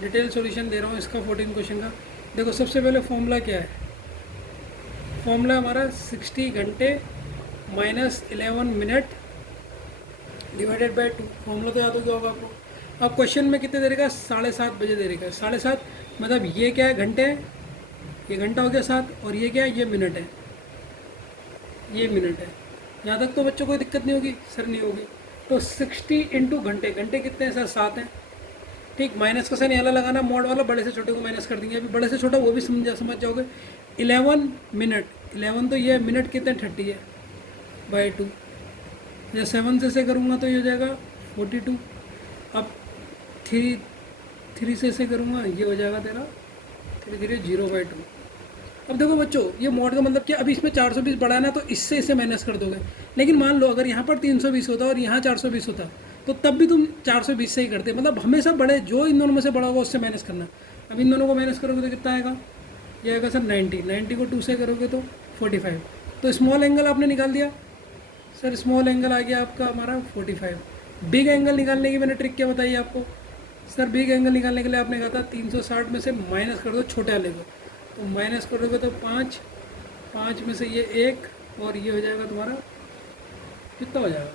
डिटेल सॉल्यूशन दे रहा हूँ इसका 14 क्वेश्चन का। देखो सबसे पहले फॉर्मूला क्या है, फॉर्मूला हमारा 60 घंटे minus 11 minute divided by 2। Formula तो याद हो गया होगा आपको। अब क्वेश्चन में कितने दे रखा है, 7:30 बजे दे रखा है। 7:30 मतलब ये क्या है, घंटे है, ये घंटा हो गया 7, और ये क्या है, ये मिनट है, ये मिनट है। यहाँ तक तो बच्चों कोई दिक्कत नहीं होगी? सर नहीं होगी। तो 60 इंटू घंटे, घंटे कितने हैं सर, 7 हैं। ठीक, माइनस का साइन यहाँ लगाना, मोड वाला बड़े से छोटे को माइनस कर देंगे। अभी बड़े से छोटा वो भी समझ जाओगे। 11 मिनट, 11 तो ये मिनट कितने, 30 है बाई 2। या 7 से करूँगा तो ये हो जाएगा 42। अब 3 से करूँगा, ये हो जाएगा तेरा 0/2। अब देखो बच्चों, ये मोड का मतलब क्या, अभी इसमें 420 बढ़ाना है तो इससे इसे माइनस कर दोगे। लेकिन मान लो अगर यहाँ पर 320 होता और यहाँ 420 होता, तो तब भी तुम 420 से ही करते। मतलब हमेशा बड़े, जो इन दोनों में से बड़ा होगा उससे माइनस करना। अब इन दोनों को माइनस करोगे तो कितना आएगा, ये आएगा सर 90 को 2 से करोगे तो 45। तो स्मॉल एंगल आपने निकाल दिया सर, स्मॉल एंगल आ गया आपका हमारा 45। बिग एंगल निकालने की मैंने ट्रिक क्या बताई आपको सर, बिग एंगल निकालने के लिए आपने कहा था 360 में से माइनस कर दो छोटे वाले को, तो माइनस करोगे तो 5 में से ये 1 और ये हो जाएगा तुम्हारा कितना हो जाएगा,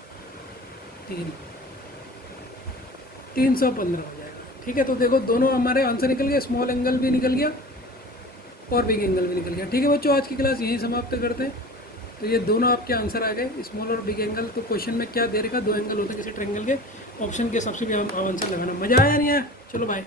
315 हो जाएगा। ठीक है, तो देखो दोनों हमारे आंसर निकल गए, स्मॉल एंगल भी निकल गया और बिग एंगल भी निकल गया। ठीक है बच्चों, आज की क्लास यहीं समाप्त करते हैं। तो ये दोनों आपके आंसर आ गए, स्मॉल और बिग एंगल। तो क्वेश्चन में क्या दे रखा, 2 एंगल होते हैं किसी ट्रायंगल के, ऑप्शन के हिसाब से भी हम आंसर लगाना। मज़ा आया नहीं आया? चलो बाय।